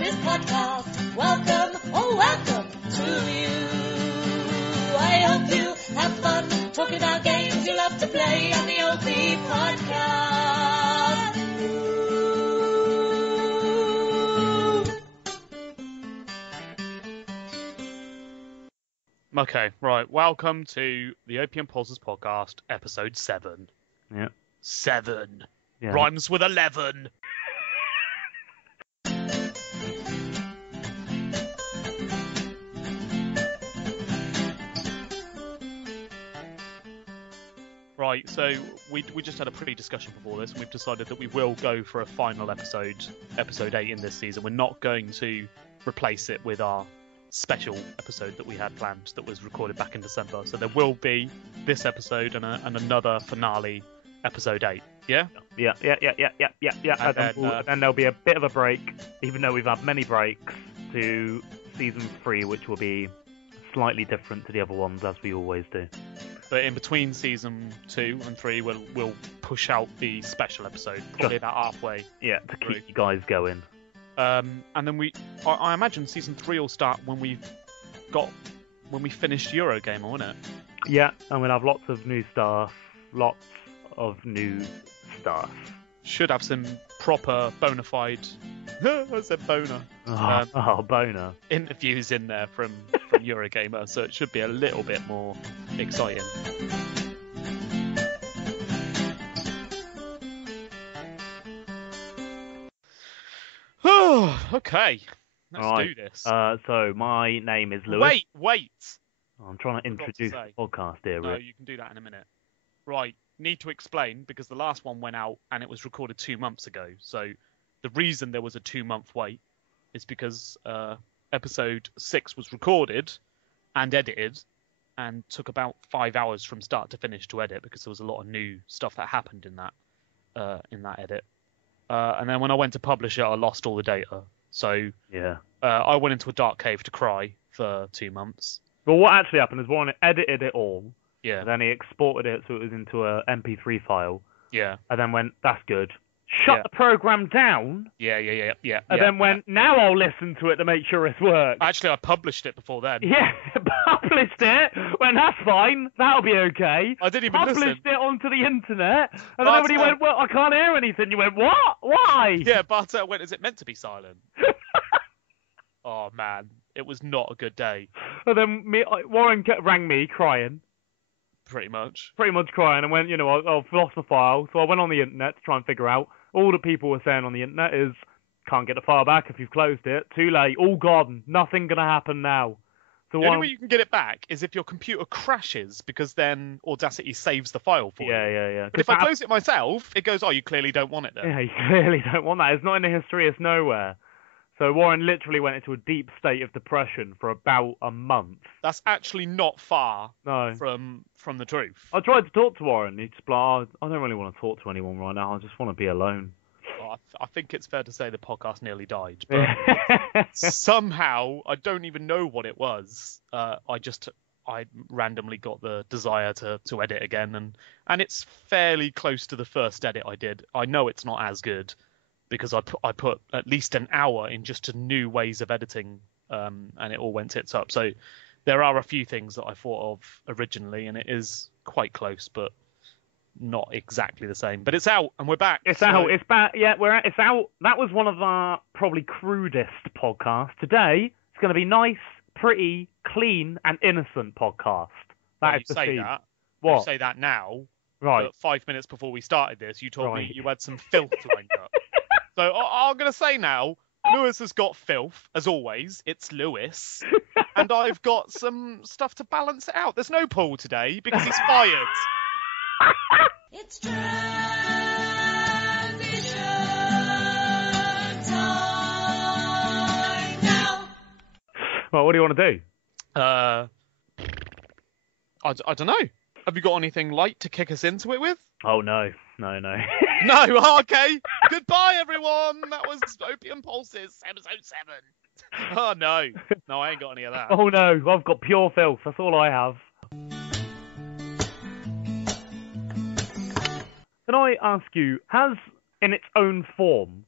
Pulses podcast. Welcome, oh welcome to you. I hope you have fun talking about games you love to play on the OP podcast. Okay, right. Welcome to the Opium Pulses podcast, episode 7. Yeah. 7. Yeah. Rhymes with 11. Right, so we just had a pre-discussion before this, and we've decided that we will go for a final episode, episode 8 in this season. We're not going to replace it with our special episode that we had planned that was recorded back in December. So there will be this episode and another finale, episode 8. Yeah? Yeah. And then there'll be a bit of a break, even though we've had many breaks, to season 3, which will be slightly different to the other ones, as we always do. But in between season 2 and 3, we'll push out the special episode, probably about halfway. Yeah, to keep you guys going. And then I imagine season 3 will start when we finished Eurogamer, won't it? Yeah, and we'll have lots of new stuff. Should have some proper bona fide. I said boner. Boner. Interviews in there from Eurogamer, so it should be a little bit more exciting. Okay, let's do this. So my name is Lewis. Wait. I'm trying to introduce the podcast here. No, you can do that in a minute. Right, need to explain, because the last one went out and it was recorded 2 months ago. So the reason there was a 2-month wait is because episode 6 was recorded and edited and took about 5 hours from start to finish to edit, because there was a lot of new stuff that happened in that edit. And then when I went to publish it, I lost all the data. So yeah, I went into a dark cave to cry for 2 months. Well, what actually happened is Warren edited it all. Yeah. And then he exported it so it was into a MP3 file. Yeah. And then went, that's good. Shut the program down. Yeah. And then went, now I'll listen to it to make sure it's worked. Actually, I published it before then. Yeah, published it. Went, that's fine. That'll be okay. I didn't even listen. Published it onto the internet. And then everybody went, well, I can't hear anything. You went, what? Why? Yeah, but when is it meant to be silent? Oh, man. It was not a good day. And then Warren rang me crying. Pretty much crying, and went, I've lost the file. So I went on the internet to try and figure out. All the people were saying on the internet is, can't get the file back if you've closed it. Too late. All gone. Nothing going to happen now. So the only way you can get it back is if your computer crashes, because then Audacity saves the file for you. Yeah. But if I close it myself, it goes, oh, you clearly don't want it then. Yeah, you clearly don't want that. It's not in the history. It's nowhere. So Warren literally went into a deep state of depression for about a month. That's actually not far from the truth. I tried to talk to Warren. He'd just be like, I don't really want to talk to anyone right now. I just want to be alone. Well, I think it's fair to say the podcast nearly died. But somehow, I don't even know what it was. I randomly got the desire to edit again. And it's fairly close to the first edit I did. I know it's not as good, because I put at least an hour in just to new ways of editing, and it all went tits up. So there are a few things that I thought of originally, and it is quite close, but not exactly the same. But it's out, and we're back. It's out. It's back. Yeah, it's out. That was one of our probably crudest podcasts. Today, it's going to be nice, pretty, clean, and innocent podcast. You say that. What? You say that now. Right. But 5 minutes before we started this, you told me you had some filth lined up. So I'm going to say now, Lewis has got filth, as always. It's Lewis. And I've got some stuff to balance it out. There's no Paul today because he's fired. It's transition time now. Well, what do you want to do? I don't know. Have you got anything light to kick us into it with? Oh, no. No, okay. Goodbye, everyone. That was Opium Pulses, episode 7. Oh, no. No, I ain't got any of that. Oh, no. I've got pure filth. That's all I have. Can I ask you, has, in its own form,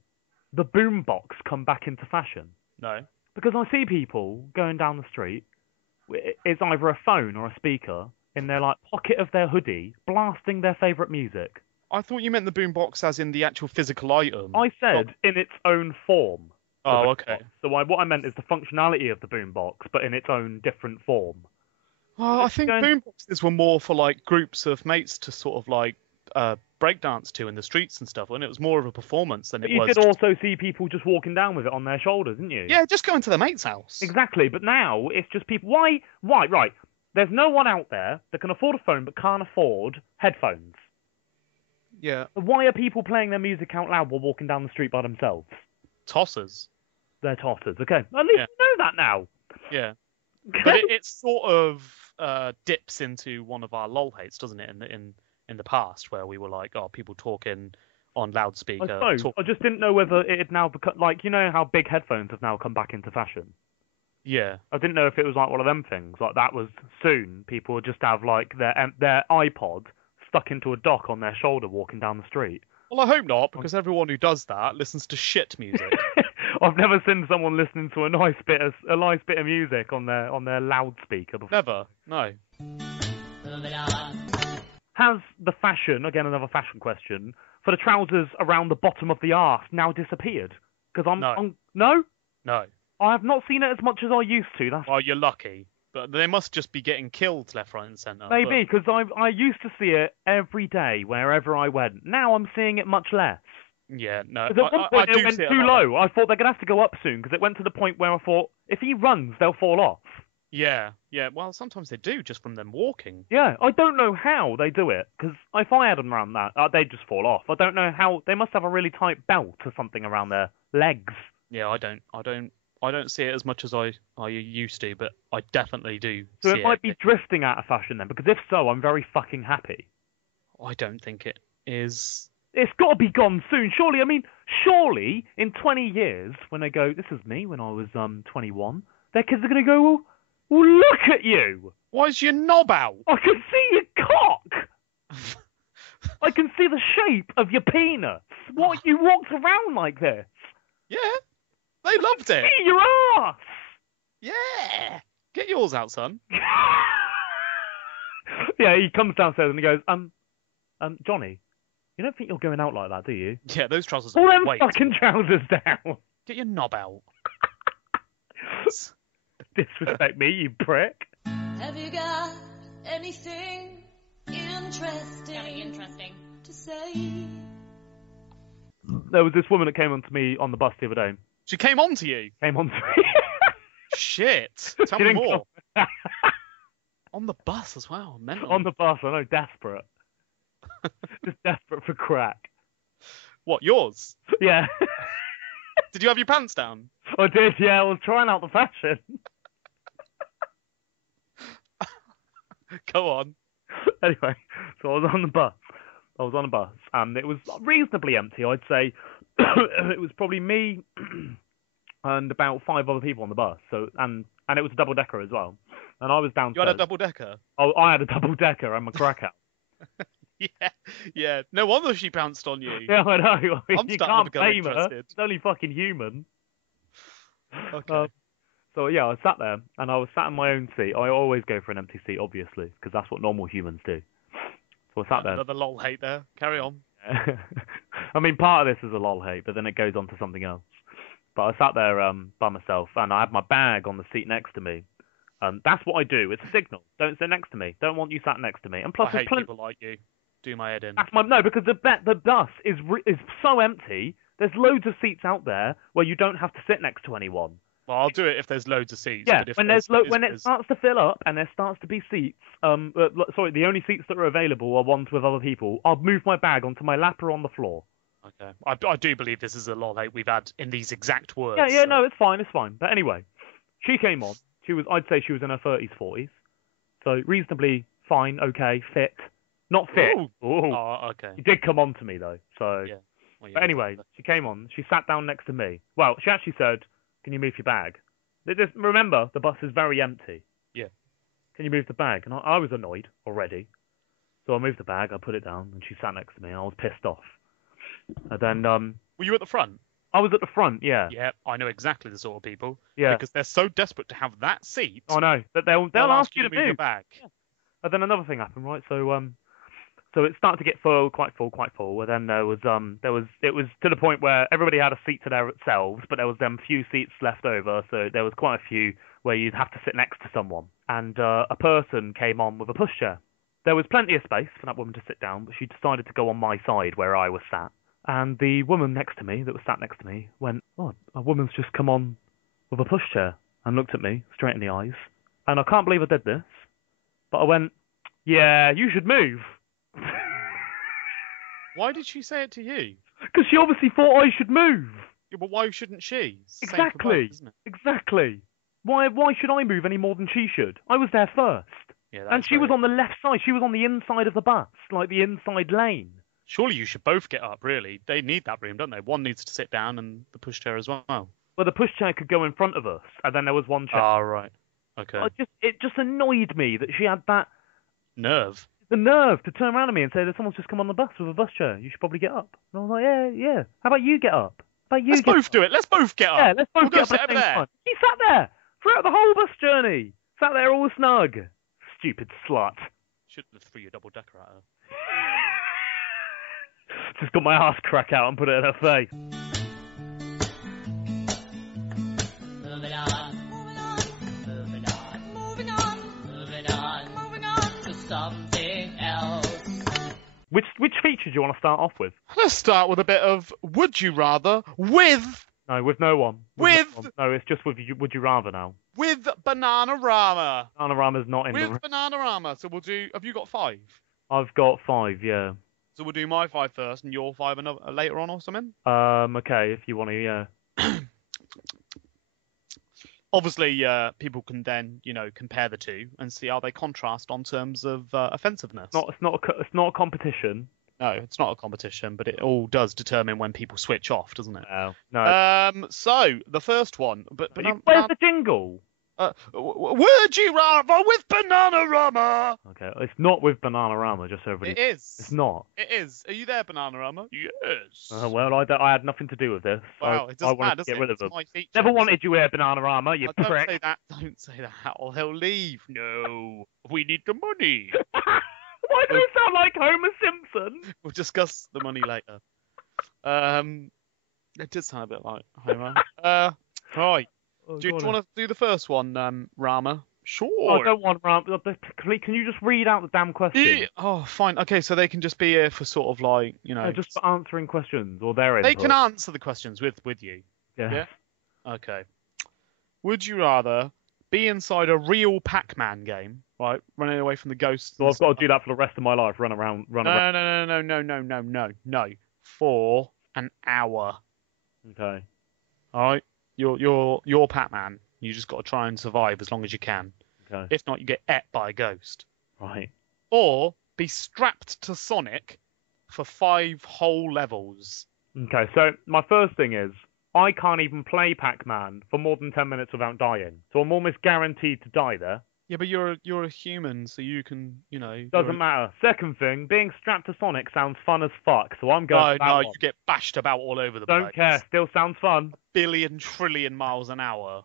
the boombox come back into fashion? No. Because I see people going down the street. It's either a phone or a speaker in their like pocket of their hoodie, blasting their favourite music. I thought you meant the boombox as in the actual physical item. I said in its own form. Oh, okay. So what I meant is the functionality of the boombox, but in its own different form. Well, I think boomboxes were more for like groups of mates to sort of like breakdance to in the streets and stuff, and it was more of a performance than But it you was. did also see people just walking down with it on their shoulders, didn't you? Yeah, just going to their mate's house. Exactly, but now it's just people. Why? Right. There's no one out there that can afford a phone but can't afford headphones. Yeah. Why are people playing their music out loud while walking down the street by themselves? Tossers. They're tossers. Okay, at least you know that now. Yeah. But it sort of dips into one of our lol hates, doesn't it? In the past, where we were like, oh, people talking on loudspeaker. I suppose. I just didn't know whether it had now become like, you know how big headphones have now come back into fashion. Yeah. I didn't know if it was like one of them things. Like that was soon people would just have like their iPod stuck into a dock on their shoulder walking down the street. Well, I hope not, because everyone who does that listens to shit music. I've never seen someone listening to a nice bit of music on their loudspeaker before. Never. No. Has the fashion, again another fashion question, for the trousers around the bottom of the arse now disappeared? Because no? No. I have not seen it as much as I used to. Well, you're lucky. But they must just be getting killed left, right and centre. Maybe, because I used to see it every day wherever I went. Now I'm seeing it much less. Yeah, no. Because at one point it went too low. I thought they're going to have to go up soon, because it went to the point where I thought, if he runs, they'll fall off. Yeah. Well, sometimes they do, just from them walking. Yeah, I don't know how they do it, because if I had them around that, they'd just fall off. I don't know how. They must have a really tight belt or something around their legs. Yeah, I don't see it as much as I used to, but I definitely do. So it might be drifting out of fashion then, because if so, I'm very fucking happy. I don't think it is. It's got to be gone soon, surely. I mean, surely in 20 years, when they go, this is me when I was 21, their kids are going to go, well, look at you. Why's your knob out? I can see your cock. I can see the shape of your penis. What, you walked around like this? Yeah. They loved it. See your ass! Yeah! Get yours out, son. Yeah, he comes downstairs and he goes, Johnny, you don't think you're going out like that, do you? Yeah, those trousers Pull are them fucking trousers down. Get your knob out. Disrespect me, you prick. Have you got anything interesting to say? There was this woman that came on to me on the bus the other day. She came on to you? Came on to me. Shit. Tell me more. On the bus as well. Mental. On the bus, I know, desperate. Just desperate for crack. What, yours? Yeah. Did you have your pants down? I did, yeah. I was trying out the fashion. Go on. Anyway, so I was on the bus. And it was reasonably empty, I'd say. It was probably me and about 5 other people on the bus. So and it was a double decker as well. And I was downstairs. You had a double decker? Oh, I had a double decker and my crack out. Yeah. No wonder she pounced on you. Yeah, I know. I'm you starting can't to become blame her. interested. It's only fucking human. Okay. So yeah, I sat there and I was sat in my own seat. I always go for an empty seat, obviously, because that's what normal humans do. So I sat there. Another lol hate there. Carry on. I mean, part of this is a lol hate, but then it goes on to something else. But I sat there by myself, and I had my bag on the seat next to me. That's what I do. It's a signal. Don't sit next to me. Don't want you sat next to me. And plus, I hate people like you. Do my head in. No, because the bus is so empty. There's loads of seats out there where you don't have to sit next to anyone. Well, I'll do it if there's loads of seats. Yeah, but when it starts to fill up and there starts to be seats, the only seats that are available are ones with other people. I'll move my bag onto my lap or on the floor. Okay, I do believe this is a lol hate we've had in these exact words. Yeah, so. no, it's fine. But anyway, she came on. I'd say she was in her 30s, 40s, so reasonably fine, okay, fit, not fit. Ooh. Oh, okay. She did come on to me though, so. Yeah. Well, but anyway, she came on. She sat down next to me. Well, she actually said, "Can you move your bag?" Remember, the bus is very empty. Yeah. Can you move the bag? And I was annoyed already. So I moved the bag, I put it down, and she sat next to me, and I was pissed off. And then, were you at the front? I was at the front, yeah. Yeah, I know exactly the sort of people. Yeah. Because they're so desperate to have that seat. I know. That they'll ask you to move your move. bag. Yeah. And then another thing happened, right? So it started to get quite full. And then it was to the point where everybody had a seat to themselves, but there was them few seats left over. So there was quite a few where you'd have to sit next to someone. And a person came on with a pushchair. There was plenty of space for that woman to sit down, but she decided to go on my side where I was sat. And the woman next to me, that was sat next to me, went, "Oh, a woman's just come on with a pushchair," and looked at me straight in the eyes. And I can't believe I did this, but I went, "Yeah, you should move." Why did she say it to you? Because she obviously thought I should move. Yeah, but why shouldn't she? It's the same for Exactly. both, isn't it? Exactly. Why should I move any more than she should? I was there first. Yeah, And she was on the left side. She was on the inside of the bus, like the inside lane. Surely you should both get up, really. They need that room, don't they? One needs to sit down and the pushchair as well. Well, the pushchair could go in front of us, and then there was one chair. Ah, right. Okay. It just annoyed me that she had the nerve to turn around at me and say that someone's just come on the bus with a bus chair. You should probably get up. And I was like, yeah. How about you get up? Let's both do it. Let's both get up. Yeah, let's both We'll get go up sit at the over same there. time. He sat there throughout the whole bus journey. Sat there all snug. Stupid slut. Shouldn't have threw your double decker at her. Just got my ass crack out and put it in her face. Moving on, moving on, moving on, moving on, moving on, moving on to something else. Which feature do you want to start off with? Let's start with a bit of Would You Rather with No, with no one. With- no one. No, it's just with Would You Rather now. Bananarama. Bananarama's not in the With room. Bananarama. So we'll do. Have you got 5? I've got 5, yeah. So we'll do my 5 first and your 5 later on or something. Okay, if you want to, yeah. Obviously, people can then, compare the two and see how they contrast on terms of offensiveness. It's not a competition. No, it's not a competition, but it all does determine when people switch off, doesn't it? No. So the first one, Where's the jingle? Would you rather with Bananarama? Okay, it's not with Bananarama, just so everybody. It is. It's not. It is. Are you there, Bananarama? Yes. Well, I had nothing to do with this. Wow, it I doesn't wanted matter, to does get it? rid of It's them. my feature. Never wanted you here, Bananarama, you Don't prick. say that. Don't say that, or he'll leave. No, we need the money. Why do you sound like Homer Simpson? We'll discuss the money later. It does sound a bit like Homer. Right. Do you want to do the first one, Rama? Sure. I don't want Rama. Can you just read out the damn question? Yeah. Oh, fine. Okay, so they can just be here for sort of like, just for answering questions or their They input. can answer the questions with you. Yeah. Okay. Would you rather be inside a real Pac-Man game, right, running away from the ghosts? So I've got to do that for the rest of my life. Run around. No. For an hour. Okay. All right. You're Pac-Man. You just got to try and survive as long as you can. Okay. If not, you get ate by a ghost. Right. Or be strapped to Sonic for 5 whole levels. Okay. So my first thing is I can't even play Pac-Man for more than 10 minutes without dying. So I'm almost guaranteed to die there. Yeah, but you're a human, so you can, Doesn't matter. Second thing, being strapped to Sonic sounds fun as fuck. So I'm going. No, you get bashed about all over the place. Don't care. Still sounds fun. Billion trillion miles an hour.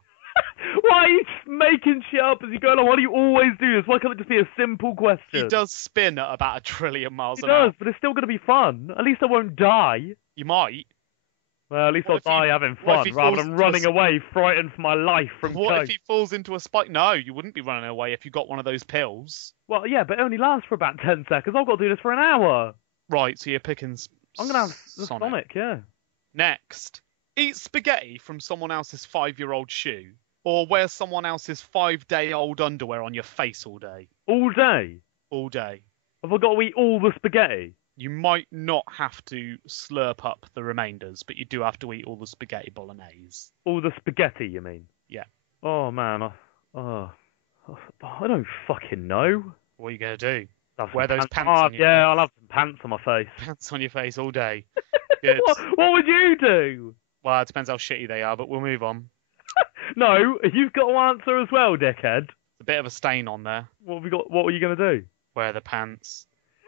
Why are you just making shit up as you go along? Why do you always do this? Why can't it just be a simple question? He does spin at about 1 trillion miles an He hour. does, but it's still going to be fun. At least I won't die. You might. Well, at least What I'll if die having what if fun he rather falls than into a running away, frightened for my life from What ghosts. if he falls into a spike? No, you wouldn't be running away if you got one of those pills. Well, yeah, but it only lasts for about 10 seconds. I've got to do this for an hour. Right, so you're picking I'm going to have the Sonic, yeah. Next, eat spaghetti from someone else's 5-year-old shoe, or wear someone else's 5-day-old underwear on your face all day. All day? All day. Have I got to eat all the spaghetti? You might not have to slurp up the remainders, but you do have to eat all the spaghetti bolognese. All the spaghetti, you mean? Yeah. Oh, man. I don't fucking know. What are you going to do? Have Wear some those pants Oh, on your yeah, face. I'll have some pants on my face. Pants on your face all day. Good. What would you do? Well, it depends how shitty they are, but we'll move on. No, you've got to answer as well, dickhead. It's a bit of a stain on there. What were you going to do? Wear the pants.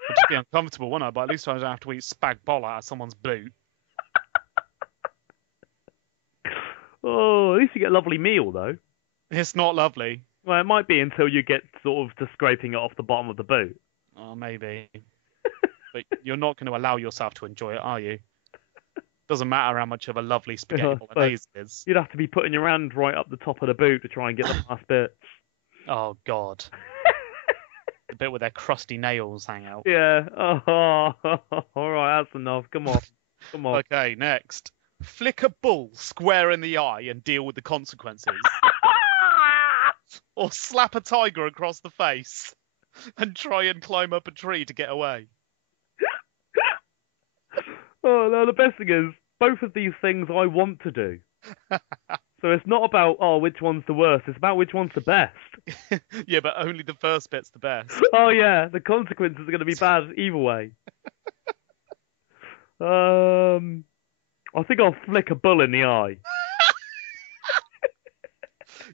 It'd just be uncomfortable, wouldn't it? But at least I don't have to eat spag bol out of someone's boot. Oh, at least you get a lovely meal, though. It's not lovely. Well, it might be until you get sort of to scraping it off the bottom of the boot. Oh, maybe. But you're not going to allow yourself to enjoy it, are you? Doesn't matter how much of a lovely spaghetti bolognese it is. You'd have to be putting your hand right up the top of the boot to try and get the last bits. Oh, God. The bit where their crusty nails hang out. Yeah. Oh, all right, that's enough. Come on. Come on. Okay, next. Flick a bull square in the eye and deal with the consequences. Or slap a tiger across the face and try and climb up a tree to get away. Oh, no, the best thing is, both of these things I want to do. So it's not about, which one's the worst. It's about which one's the best. Yeah, but only the first bit's the best. Oh, yeah, the consequences are going to be bad either way. I think I'll flick a bull in the eye.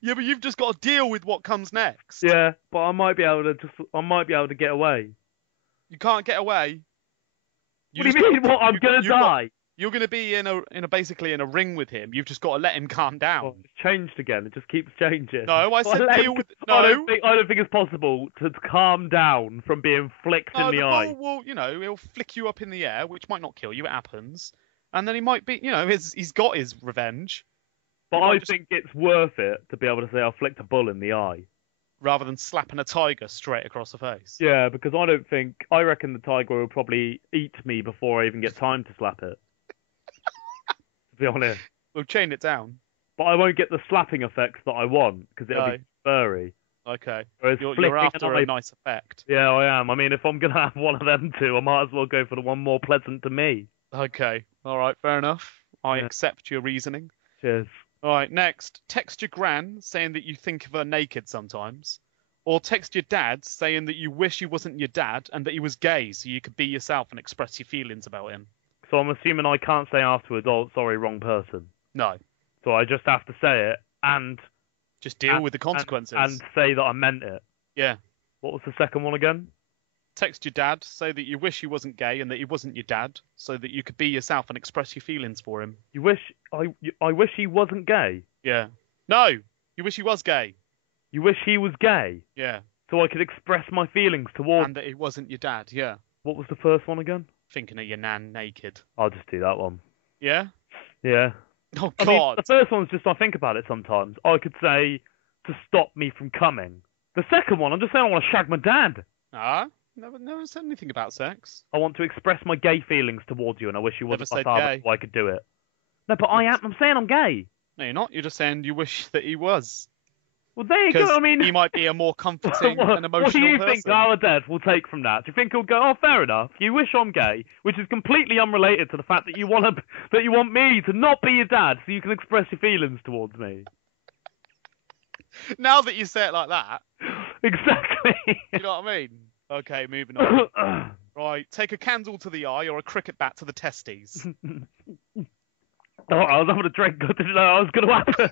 Yeah, but you've just got to deal with what comes next. Yeah, but I might be able to get away. You can't get away. What do you mean? What? I'm gonna die. You're gonna be basically in a ring with him. You've just got to let him calm down. Well, it's changed again. It just keeps changing. No, I said deal with. No, I don't think it's possible to calm down from being flicked in the eye. Bull will, he'll flick you up in the air, which might not kill you. It happens, and then he might be, he's got his revenge. But I think it's worth it to be able to say I flicked a bull in the eye. Rather than slapping a tiger straight across the face. Yeah, because I reckon the tiger will probably eat me before I even get time to slap it. To be honest. We'll chain it down. But I won't get the slapping effects that I want, because it'll be furry. Okay. Whereas you're after a nice effect. Yeah, I am. I mean, if I'm going to have one of them two, I might as well go for the one more pleasant to me. Okay. All right, fair enough. I accept your reasoning. Cheers. All right, next. Text your gran saying that you think of her naked sometimes. Or text your dad saying that you wish he wasn't your dad and that he was gay so you could be yourself and express your feelings about him. So I'm assuming I can't say afterwards, sorry, wrong person. No. So I just have to say it and... Just deal with the consequences. And say that I meant it. Yeah. What was the second one again? Text your dad, say that you wish he wasn't gay and that he wasn't your dad, so that you could be yourself and express your feelings for him. I wish he wasn't gay? Yeah. No! You wish he was gay. You wish he was gay? Yeah. So I could express my feelings towards... And that he wasn't your dad, yeah. What was the first one again? Thinking of your nan naked. I'll just do that one. Yeah? Yeah. Oh, God. I mean, the first one's just I think about it sometimes. I could say to stop me from coming. The second one, I'm just saying I want to shag my dad. Never said anything about sex. I want to express my gay feelings towards you, and I wish you wasn't my father so I could do it. No, but I'm saying I'm gay. No, you're not. You're just saying you wish that he was. Well, there you go. I mean, he might be a more comforting and emotional person. What do you think our dad will take from that? Do you think he'll go, fair enough, you wish I'm gay, which is completely unrelated to the fact that you want me to not be your dad so you can express your feelings towards me? Now that you say it like that. Exactly. You know what I mean? Okay, moving on. Right, take a candle to the eye or a cricket bat to the testes. I was having a drink. I didn't know that was going to happen.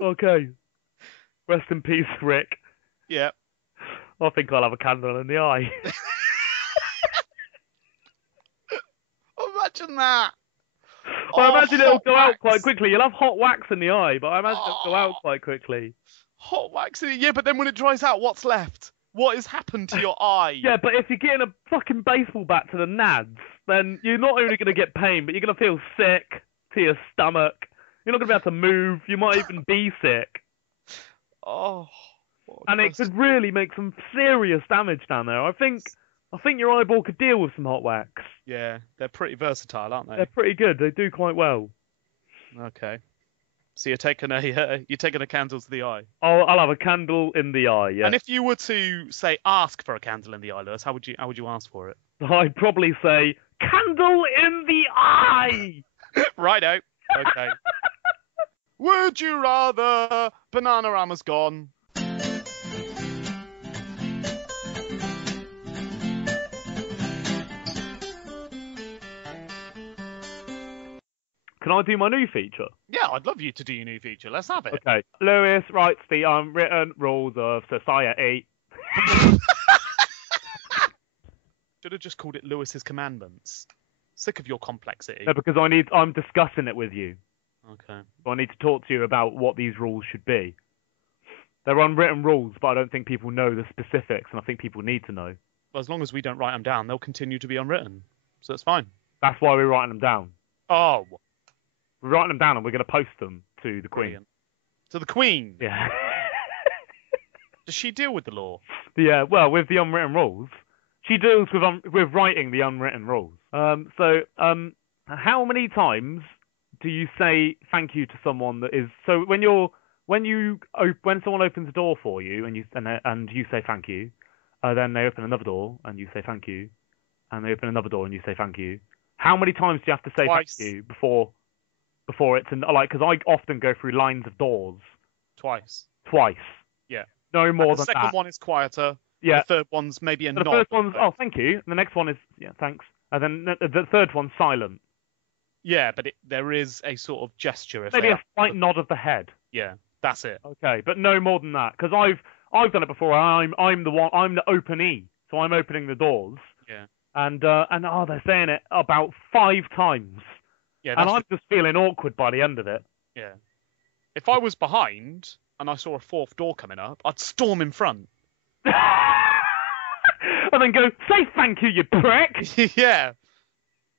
Okay. Rest in peace, Rick. Yeah. I think I'll have a candle in the eye. Imagine that. I imagine it'll go out quite quickly. You'll have hot wax in the eye, but I imagine it'll go out quite quickly. Hot wax in it? Yeah, but then when it dries out, what's left? What has happened to your eye? Yeah, but if you're getting a fucking baseball bat to the nads, then you're not only going to get pain, but you're going to feel sick to your stomach. You're not going to be able to move. You might even be sick. Oh. And it could really make some serious damage down there. I think your eyeball could deal with some hot wax. Yeah, they're pretty versatile, aren't they? They're pretty good. They do quite well. Okay. So you're taking a candle to the eye. I'll have a candle in the eye. Yeah. And if you were to say ask for a candle in the eye, Lewis, how would you ask for it? I'd probably say candle in the eye. Righto. Okay. Would you rather Bananarama's gone? Can I do my new feature? Yeah, I'd love you to do your new feature. Let's have it. Okay. Lewis writes the unwritten rules of society. Should have just called it Lewis's Commandments. Sick of your complexity. No, because I'm discussing it with you. Okay. So I need to talk to you about what these rules should be. They're unwritten rules, but I don't think people know the specifics, and I think people need to know. Well, as long as we don't write them down, they'll continue to be unwritten. So it's fine. That's why we're writing them down. Oh. We're writing them down, and we're going to post them to the Queen. Brilliant. To the Queen? Yeah. Does she deal with the law? Yeah, well, with the unwritten rules. She deals with writing the unwritten rules. How many times do you say thank you to someone that is... So when someone opens a door for you and you say thank you, then they open another door and you say thank you, and they open another door and you say thank you. How many times do you have to say Twice. thank you before it's because I often go through lines of doors. Twice. Yeah. No more than that. The second one is quieter. Yeah. The third one's maybe a The nod. first one's thank you, and the next one is thanks, and then the third one's silent. Yeah, but there is a sort of gesture. Maybe a slight nod of the head. Yeah, that's it. Okay, but no more than that, because I've done it before. I'm the openee, so I'm opening the doors. Yeah. And they're saying it about 5 times. Yeah. And I'm just feeling awkward by the end of it. Yeah. If I was behind and I saw a fourth door coming up, I'd storm in front. And then go, say thank you, you prick! Yeah.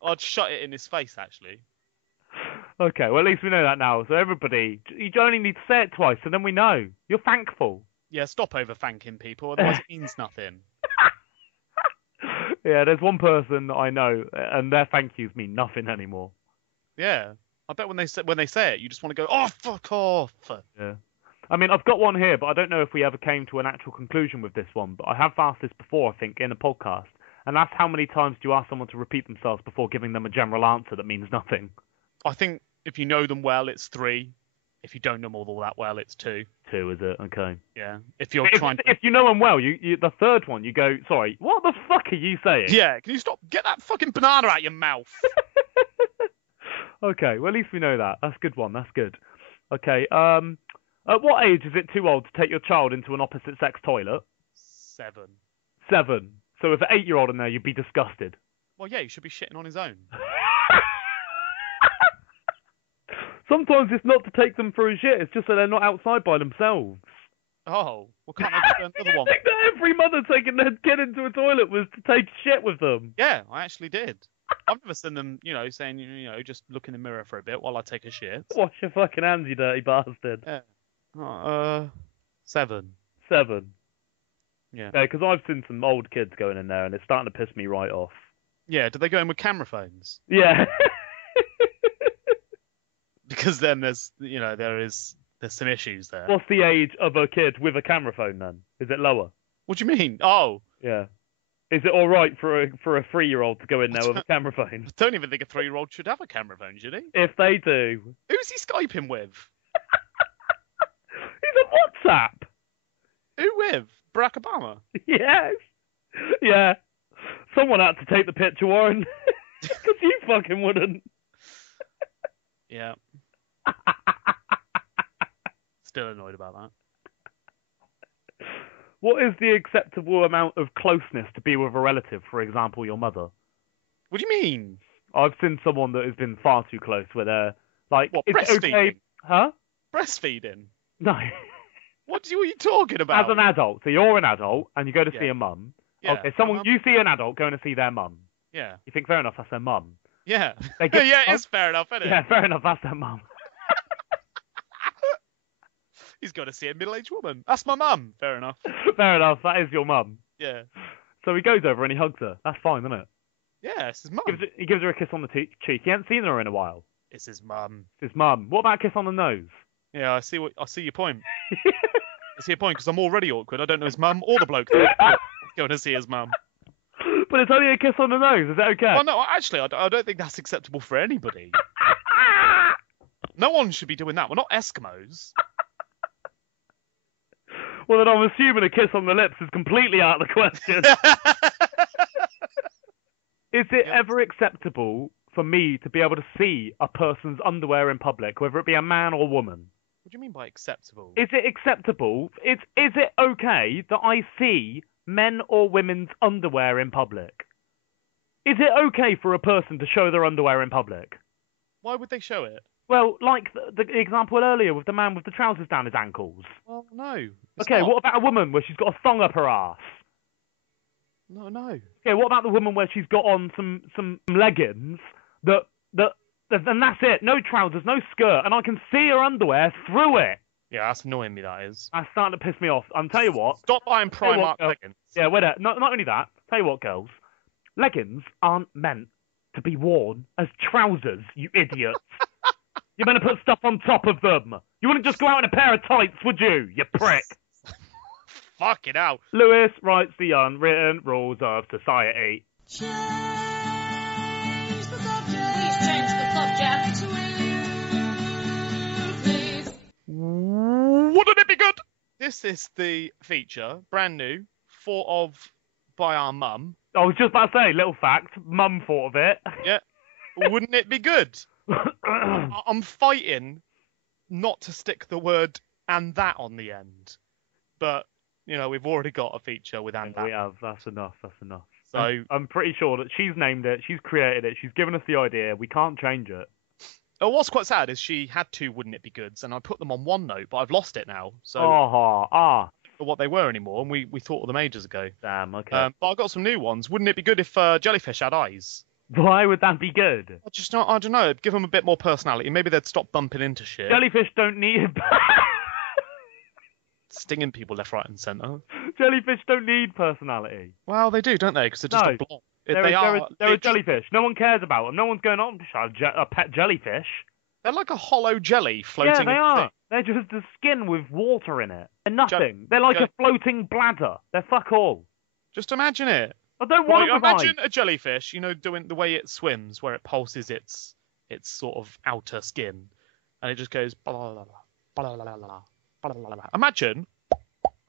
I'd shut it in his face, actually. Okay, well, at least we know that now. So everybody, you only need to say it twice, and then we know. You're thankful. Yeah, stop over-thanking people, otherwise it means nothing. Yeah, there's one person that I know, and their thank yous mean nothing anymore. Yeah. I bet when they say it, you just want to go, oh, fuck off! Yeah. I mean, I've got one here, but I don't know if we ever came to an actual conclusion with this one. But I have asked this before, I think, in a podcast. And that's how many times do you ask someone to repeat themselves before giving them a general answer that means nothing? I think if you know them well, it's 3. If you don't know them all that well, it's 2. 2, is it? Okay. Yeah. If you know them well, you the third one, you go, sorry, what the fuck are you saying? Yeah, can you stop? Get that fucking banana out your mouth. Okay, well, at least we know that. That's a good one. That's good. Okay, at what age is it too old to take your child into an opposite sex toilet? 7. 7. So if an 8-year-old in there, you'd be disgusted. Well, yeah, he should be shitting on his own. Sometimes it's not to take them for a shit. It's just so they're not outside by themselves. Oh, well, can't I just do another one? I think that every mother taking their kid into a toilet was to take shit with them. Yeah, I actually did. I've never seen them, saying, just look in the mirror for a bit while I take a shit. Wash your fucking hands, you dirty bastard. Yeah. 7. 7. Yeah. Yeah, because I've seen some old kids going in there, and it's starting to piss me right off. Yeah, do they go in with camera phones? Yeah. Because then there's some issues there. What's the age of a kid with a camera phone then? Is it lower? What do you mean? Oh. Yeah. Is it all right for a 3-year-old to go in there with a camera phone? I don't even think a 3-year-old should have a camera phone, should he? If they do. Who's he Skyping with? He's on WhatsApp. Who with? Barack Obama? Yes. Yeah. Someone had to take the picture, Warren. Because you fucking wouldn't. Yeah. Still annoyed about that. What is the acceptable amount of closeness to be with a relative, for example, your mother? What do you mean? I've seen someone that has been far too close where they're like... What, is breastfeeding? it okay? Huh? Breastfeeding? No. What are you talking about? As an adult. So you're an adult and you go to see a mum. Yeah. Okay, you see an adult going to see their mum. Yeah. You think, fair enough, that's their mum. Yeah. Yeah, it's fair enough, isn't it? Yeah, fair enough, that's their mum. He's got to see a middle-aged woman. That's my mum. Fair enough. Fair enough, that is your mum. Yeah. So he goes over and he hugs her. That's fine, isn't it? Yeah, it's his mum. He gives her a kiss on the cheek. He hasn't seen her in a while. It's his mum. It's his mum. What about a kiss on the nose? Yeah, I see your point. I see your point, because I'm already awkward. I don't know his mum or the bloke that's going to see his mum. But it's only a kiss on the nose. Is that okay? Well, no, actually, I don't think that's acceptable for anybody. No one should be doing that. We're not Eskimos. Well, then I'm assuming a kiss on the lips is completely out of the question. Is it ever acceptable for me to be able to see a person's underwear in public, whether it be a man or woman? What do you mean by acceptable? Is it acceptable? Is it okay that I see men or women's underwear in public? Is it okay for a person to show their underwear in public? Why would they show it? Well, like the example earlier with the man with the trousers down his ankles. Well, no. Okay, what about a woman where she's got a thong up her ass? No. Okay, what about the woman where she's got on some leggings and that's it, no trousers, no skirt, and I can see her underwear through it. Yeah, that's annoying me, that is. That's starting to piss me off. I'll tell you what. Stop buying Primark leggings. Yeah, wait a not only that, tell you what, girls. Leggings aren't meant to be worn as trousers, you idiots. You're meant to put stuff on top of them. You wouldn't just go out in a pair of tights, would you prick? Fuck it out. Lewis writes the unwritten rules of society. Change the subject. Please change the subject. Please. Wouldn't it be good? This is the feature, brand new, thought of by our mum. I was just about to say, little fact, mum thought of it. Yeah. Wouldn't it be good? I'm fighting not to stick the word "and that" on the end, but we've already got a feature with "and that." We have. That's enough. So I'm pretty sure that she's named it, she's created it, she's given us the idea. We can't change it. What's quite sad is she had two "wouldn't it be goods," and I put them on OneNote, but I've lost it now. So for what they were anymore, and we thought of them ages ago. Damn. Okay. But I've got some new ones. Wouldn't it be good if jellyfish had eyes? Why would that be good? I don't know. Give them a bit more personality. Maybe they'd stop bumping into shit. Jellyfish don't need Stinging people left, right, and centre. Jellyfish don't need personality. Well, they do, don't they? Because they're just a blob. They're a jellyfish. No one cares about them. No one's going on a pet jellyfish. They're like a hollow jelly floating. Yeah, they are. They're just a skin with water in it. They're nothing. They're like a floating bladder. They're fuck all. Just imagine it. I don't want to imagine a jellyfish, doing the way it swims, where it pulses its sort of outer skin, and it just goes. Blah, blah, blah, blah, blah, blah, blah, blah. Imagine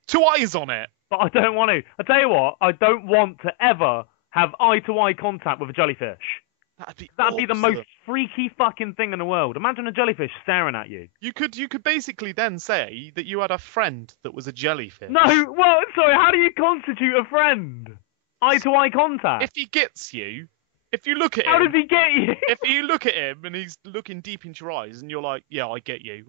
2 eyes on it. But I don't want to. I tell you what, I don't want to ever have eye-to-eye contact with a jellyfish. That'd be the most freaky fucking thing in the world. Imagine a jellyfish staring at you. You could basically then say that you had a friend that was a jellyfish. No, well, sorry, how do you constitute a friend? Eye-to-eye contact. If he gets you, if you look at him... How does he get you? If you look at him and he's looking deep into your eyes and you're like, yeah, I get you,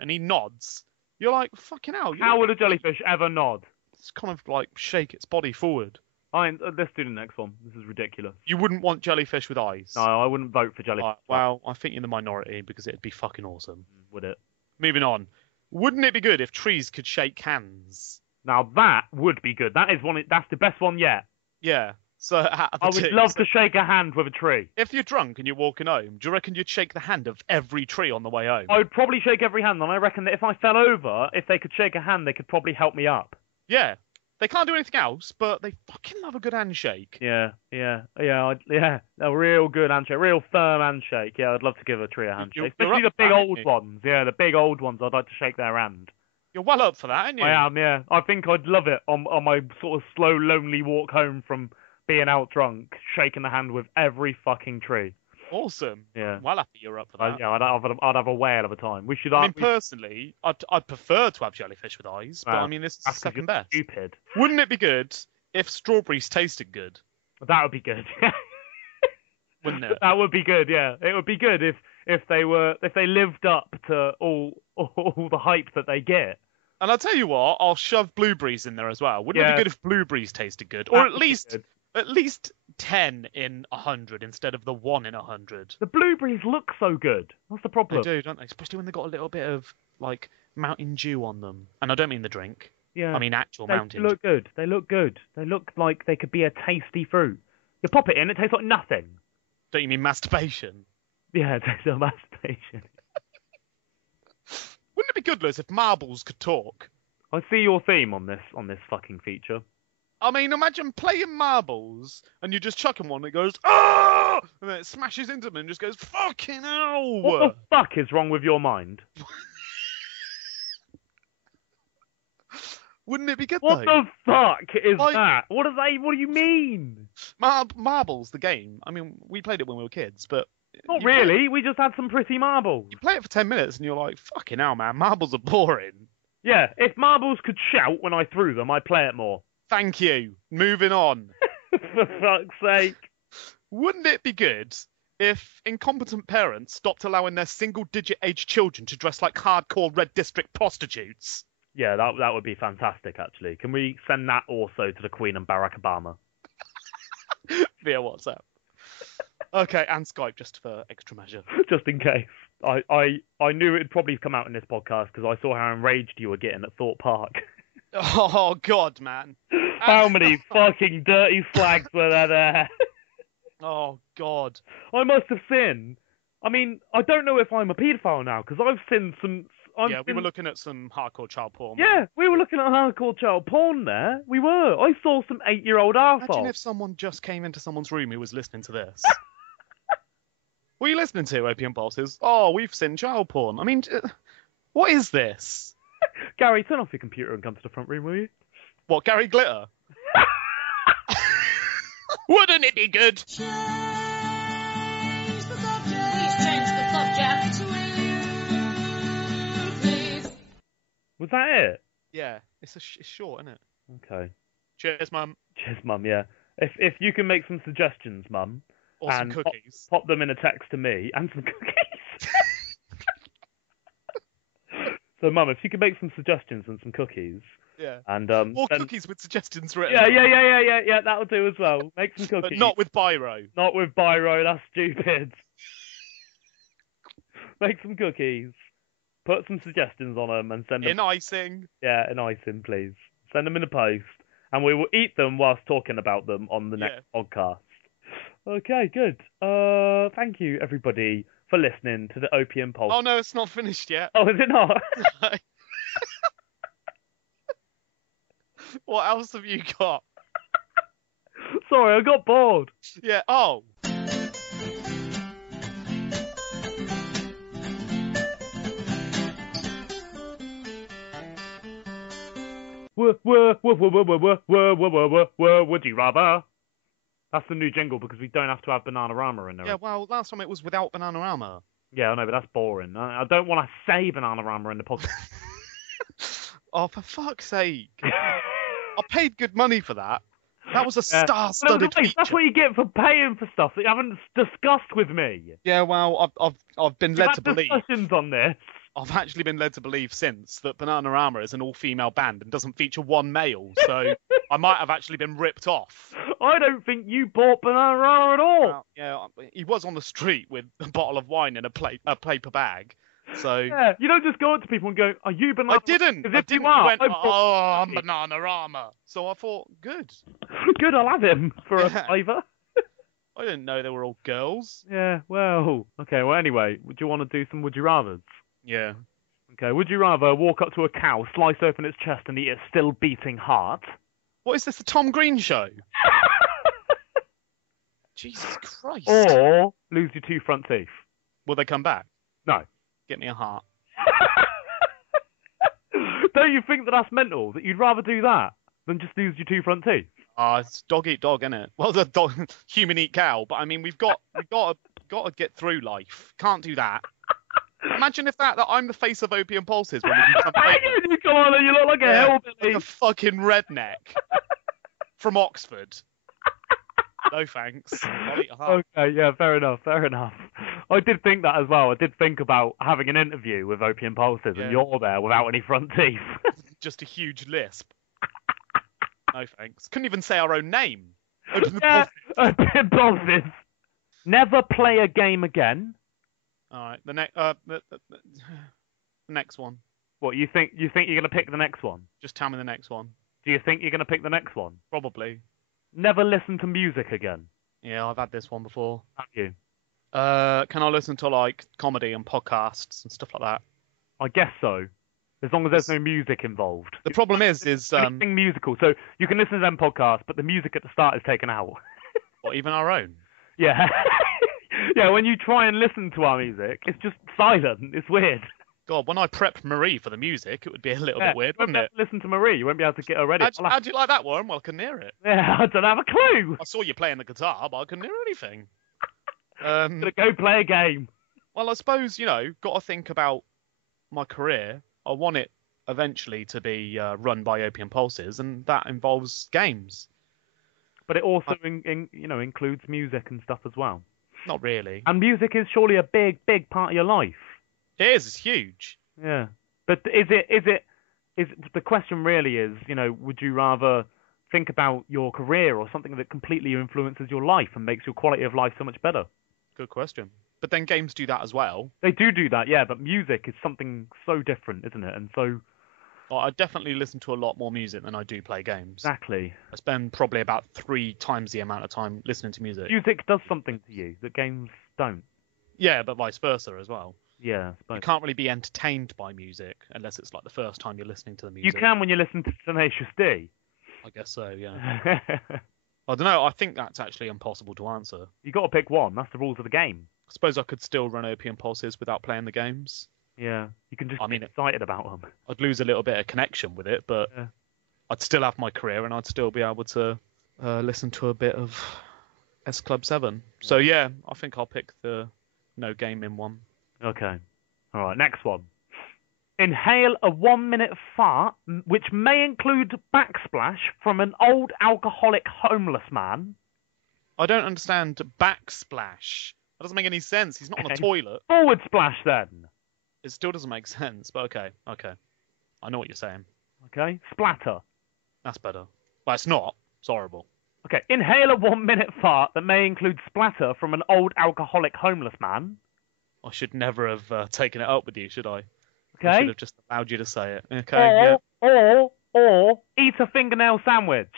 and he nods, you're like, fucking hell. How would a jellyfish ever nod? It's kind of like shake its body forward. Let's do the next one. This is ridiculous. You wouldn't want jellyfish with eyes? No, I wouldn't vote for jellyfish. Well, I think you're in the minority because it'd be fucking awesome. Would it? Moving on. Wouldn't it be good if trees could shake hands? Now that would be good. That's the best one yet. Yeah. So I would love to shake a hand with a tree. If you're drunk and you're walking home, do you reckon you'd shake the hand of every tree on the way home? I would probably shake every hand, and I reckon that if I fell over, if they could shake a hand, they could probably help me up. Yeah. They can't do anything else, but they fucking love a good handshake. Yeah. A real good handshake, real firm handshake. Yeah, I'd love to give a tree a handshake, especially the big old ones. Yeah, the big old ones. I'd like to shake their hand. You're well up for that, aren't you? I am. Yeah, I think I'd love it on my sort of slow, lonely walk home from being out drunk, shaking the hand with every fucking tree. Awesome. Yeah. Well happy you're up for that. I'd have a whale of a time. We should. Personally, I'd prefer to have jellyfish with eyes, but I mean, this is second best. Stupid. Wouldn't it be good if strawberries tasted good? That would be good. Wouldn't it? That would be good. Yeah, it would be good if they lived up to all the hype that they get. And I'll tell you what, I'll shove blueberries in there as well. Wouldn't it be good if blueberries tasted good, or at least 10 in 100 instead of the 1 in 100. The blueberries look so good. What's the problem? They do, don't they? Especially when they've got a little bit of, like, Mountain Dew on them. And I don't mean the drink. Yeah. I mean actual Mountain Dew. They look good. They look like they could be a tasty fruit. You pop it in, it tastes like nothing. Don't you mean masturbation? Yeah, it tastes like masturbation. Wouldn't it be good, Liz, if marbles could talk? I see your theme on this fucking feature. I mean, imagine playing marbles and you just chuck them one and it goes, oh! And then it smashes into them and just goes, fucking hell! What the fuck is wrong with your mind? Wouldn't it be good, What though? the fuck is that? What do you mean? Marbles, the game. I mean, we played it when we were kids, but... Not really. We just had some pretty marbles. You play it for 10 minutes and you're like, fucking hell, man, marbles are boring. Yeah, if marbles could shout when I threw them, I'd play it more. Thank you. Moving on. For fuck's sake. Wouldn't it be good if incompetent parents stopped allowing their single-digit age children to dress like hardcore Red District prostitutes? Yeah, that would be fantastic, actually. Can we send that also to the Queen and Barack Obama? Via WhatsApp. Okay, and Skype just for extra measure. Just in case. I knew it'd probably come out in this podcast because I saw how enraged you were getting at Thorpe Park. Oh, God, man. How many fucking dirty slags were there? Oh, God. I must have sinned. I mean, I don't know if I'm a paedophile now because I've seen some... We were looking at some hardcore child porn. Yeah, we were looking at hardcore child porn there. We were. I saw some 8-year-old arseholes. Imagine if someone just came into someone's room who was listening to this. What are you listening to, Opium Pulses? Oh, we've seen child porn. I mean, what is this? Gary, turn off your computer and come to the front room, will you? What, Gary Glitter? Wouldn't it be good? Change the subject. Please change the subject. Please. Was that it? Yeah, it's short, isn't it? Okay. Cheers, Mum. Cheers, Mum, yeah. If you can make some suggestions, Mum. Or some cookies. Pop them in a text to me. And some cookies. So, Mum, if you could make some suggestions and some cookies. Yeah. And or cookies with suggestions written. Yeah, that'll do as well. Make some cookies. But not with biro. Not with biro, that's stupid. Make some cookies. Put some suggestions on them and send them... In icing. Yeah, in icing, please. Send them in the post. And we will eat them whilst talking about them on the next podcast. Okay, good. Thank you, everybody, for listening to the Opium Pulse. Oh, no, it's not finished yet. Oh, is it not? What else have you got? Sorry, I got bored. Yeah, oh. Would you rather? That's the new jingle because we don't have to have Bananarama in there. Yeah, well, last time it was without Bananarama. Yeah, I know, but that's boring. I don't want to say Bananarama in the podcast. Oh, for fuck's sake. I paid good money for that. That was a star-studded feature. That's what you get for paying for stuff that you haven't discussed with me. Yeah, well, I've been led to believe... discussions on this. I've actually been led to believe since that Bananarama is an all-female band and doesn't feature one male, so I might have actually been ripped off. I don't think you bought Bananarama at all. Well, yeah, he was on the street with a bottle of wine in a paper bag, so... Yeah, you don't just go up to people and go, are you Bananarama? I didn't. I didn't. I went, I'm Bananarama. So I thought, good. Good, I'll have him for a favour. I didn't know they were all girls. Yeah, well, okay, well, anyway, would you want to do some Would You Rathers? Yeah. Okay, would you rather walk up to a cow, slice open its chest and eat its still beating heart? What is this, the Tom Green show? Jesus Christ. Or lose your 2 front teeth? Will they come back? No. Get me a heart. Don't you think that that's mental? That you'd rather do that than just lose your 2 front teeth? It's dog eat dog, isn't it? Well, the dog, human eat cow, but I mean, we've got to get through life. Can't do that. Imagine if that I'm the face of Opium Pulses when we become famous. You come on and you look like a hillbilly. Like a fucking redneck from Oxford. No thanks. I'll eat a heart. Okay, yeah, fair enough. I did think that as well. I did think about having an interview with Opium Pulses and you're there without any front teeth. Just a huge lisp. No thanks. Couldn't even say our own name. Opium Pulses. Never play a game again. All right, the next one. What, you think you're going to pick the next one? Just tell me the next one. Do you think you're going to pick the next one? Probably. Never listen to music again. Yeah, I've had this one before. Have you? Can I listen to like comedy and podcasts and stuff like that? I guess so. As long as there's no music involved. The problem is anything musical. So you can listen to them podcasts, but the music at the start is taken out. What, even our own? Yeah. Yeah, when you try and listen to our music, it's just silent. It's weird. God, when I prepped Marie for the music, it would be a little bit weird, wouldn't it? Listen to Marie. You won't be able to get her ready. How do you like that one? Well, I couldn't hear it. Yeah, I don't have a clue. I saw you playing the guitar, but I couldn't hear anything. Gonna go play a game. Well, I suppose, got to think about my career. I want it eventually to be run by Opium Pulses, and that involves games. but it also includes music and stuff as well. Not really. And music is surely a big part of your life. It is. It's huge. Yeah, but is the question really is, would you rather think about your career or something that completely influences your life and makes your quality of life so much better? Good question. But then games do that as well. They do that, yeah, but music is something so different, isn't it? And so... I definitely listen to a lot more music than I do play games. Exactly. I spend probably about 3 times the amount of time listening to music. Music does something to you that games don't. Yeah, but vice versa as well. Yeah, I suppose. You can't really be entertained by music unless it's like the first time you're listening to the music. You can when you listen to Tenacious D. I guess so, yeah. I don't know. I think that's actually impossible to answer. You got to pick one. That's the rules of the game. I suppose I could still run Opium Pulses without playing the games. Yeah, you can just get excited about them. I'd lose a little bit of connection with it, but I'd still have my career and I'd still be able to listen to a bit of S Club 7. So yeah, I think I'll pick the no gaming one. Okay. All right, next one. Inhale a 1-minute fart, which may include backsplash from an old alcoholic homeless man. I don't understand backsplash. That doesn't make any sense. He's not on a toilet. Forward splash, then. It still doesn't make sense, but okay. I know what you're saying. Okay, splatter. That's better. But it's not. It's horrible. Okay, inhale a 1-minute fart that may include splatter from an old alcoholic homeless man. I should never have taken it up with you, should I? Okay. I should have just allowed you to say it. Okay, Or eat a fingernail sandwich.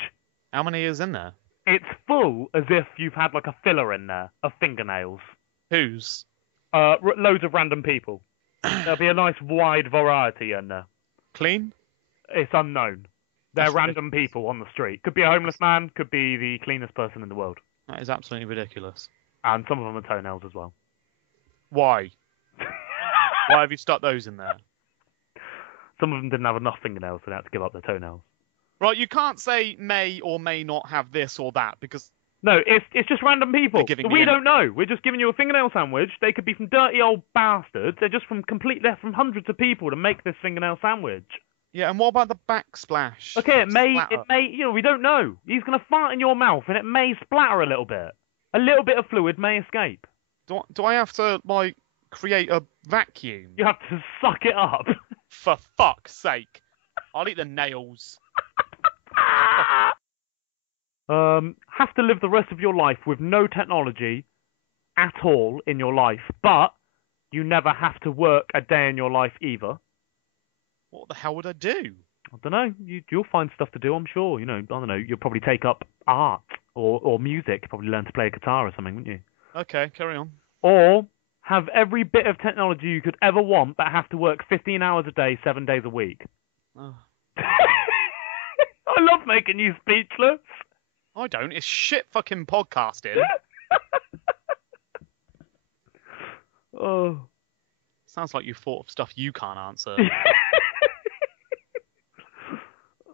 How many is in there? It's full as if you've had like a filler in there of fingernails. Whose? Loads of random people. There'll be a nice wide variety in there. Clean? It's unknown. They're random people on the street. Could be a homeless man, could be the cleanest person in the world. That is absolutely ridiculous. And some of them are toenails as well. Why? Why have you stuck those in there? Some of them didn't have enough fingernails, so they had to give up their toenails. Right, you can't say may or may not have this or that because... No, it's just random people. We don't know. We're just giving you a fingernail sandwich. They could be from dirty old bastards. They're just from hundreds of people to make this fingernail sandwich. Yeah, and what about the backsplash? Okay, it may, we don't know. He's going to fart in your mouth and it may splatter a little bit. A little bit of fluid may escape. Do I have to, create a vacuum? You have to suck it up. For fuck's sake. I'll eat the nails. Have to live the rest of your life with no technology at all in your life, but you never have to work a day in your life either. What the hell would I do? I don't know. You'll find stuff to do, I'm sure. I don't know. You'll probably take up art or music. You'll probably learn to play a guitar or something, wouldn't you? Okay, carry on. Or have every bit of technology you could ever want, but have to work 15 hours a day, 7 days a week. Oh. I love making you speechless. I don't. It's shit fucking podcasting. Oh. Sounds like you thought of stuff you can't answer.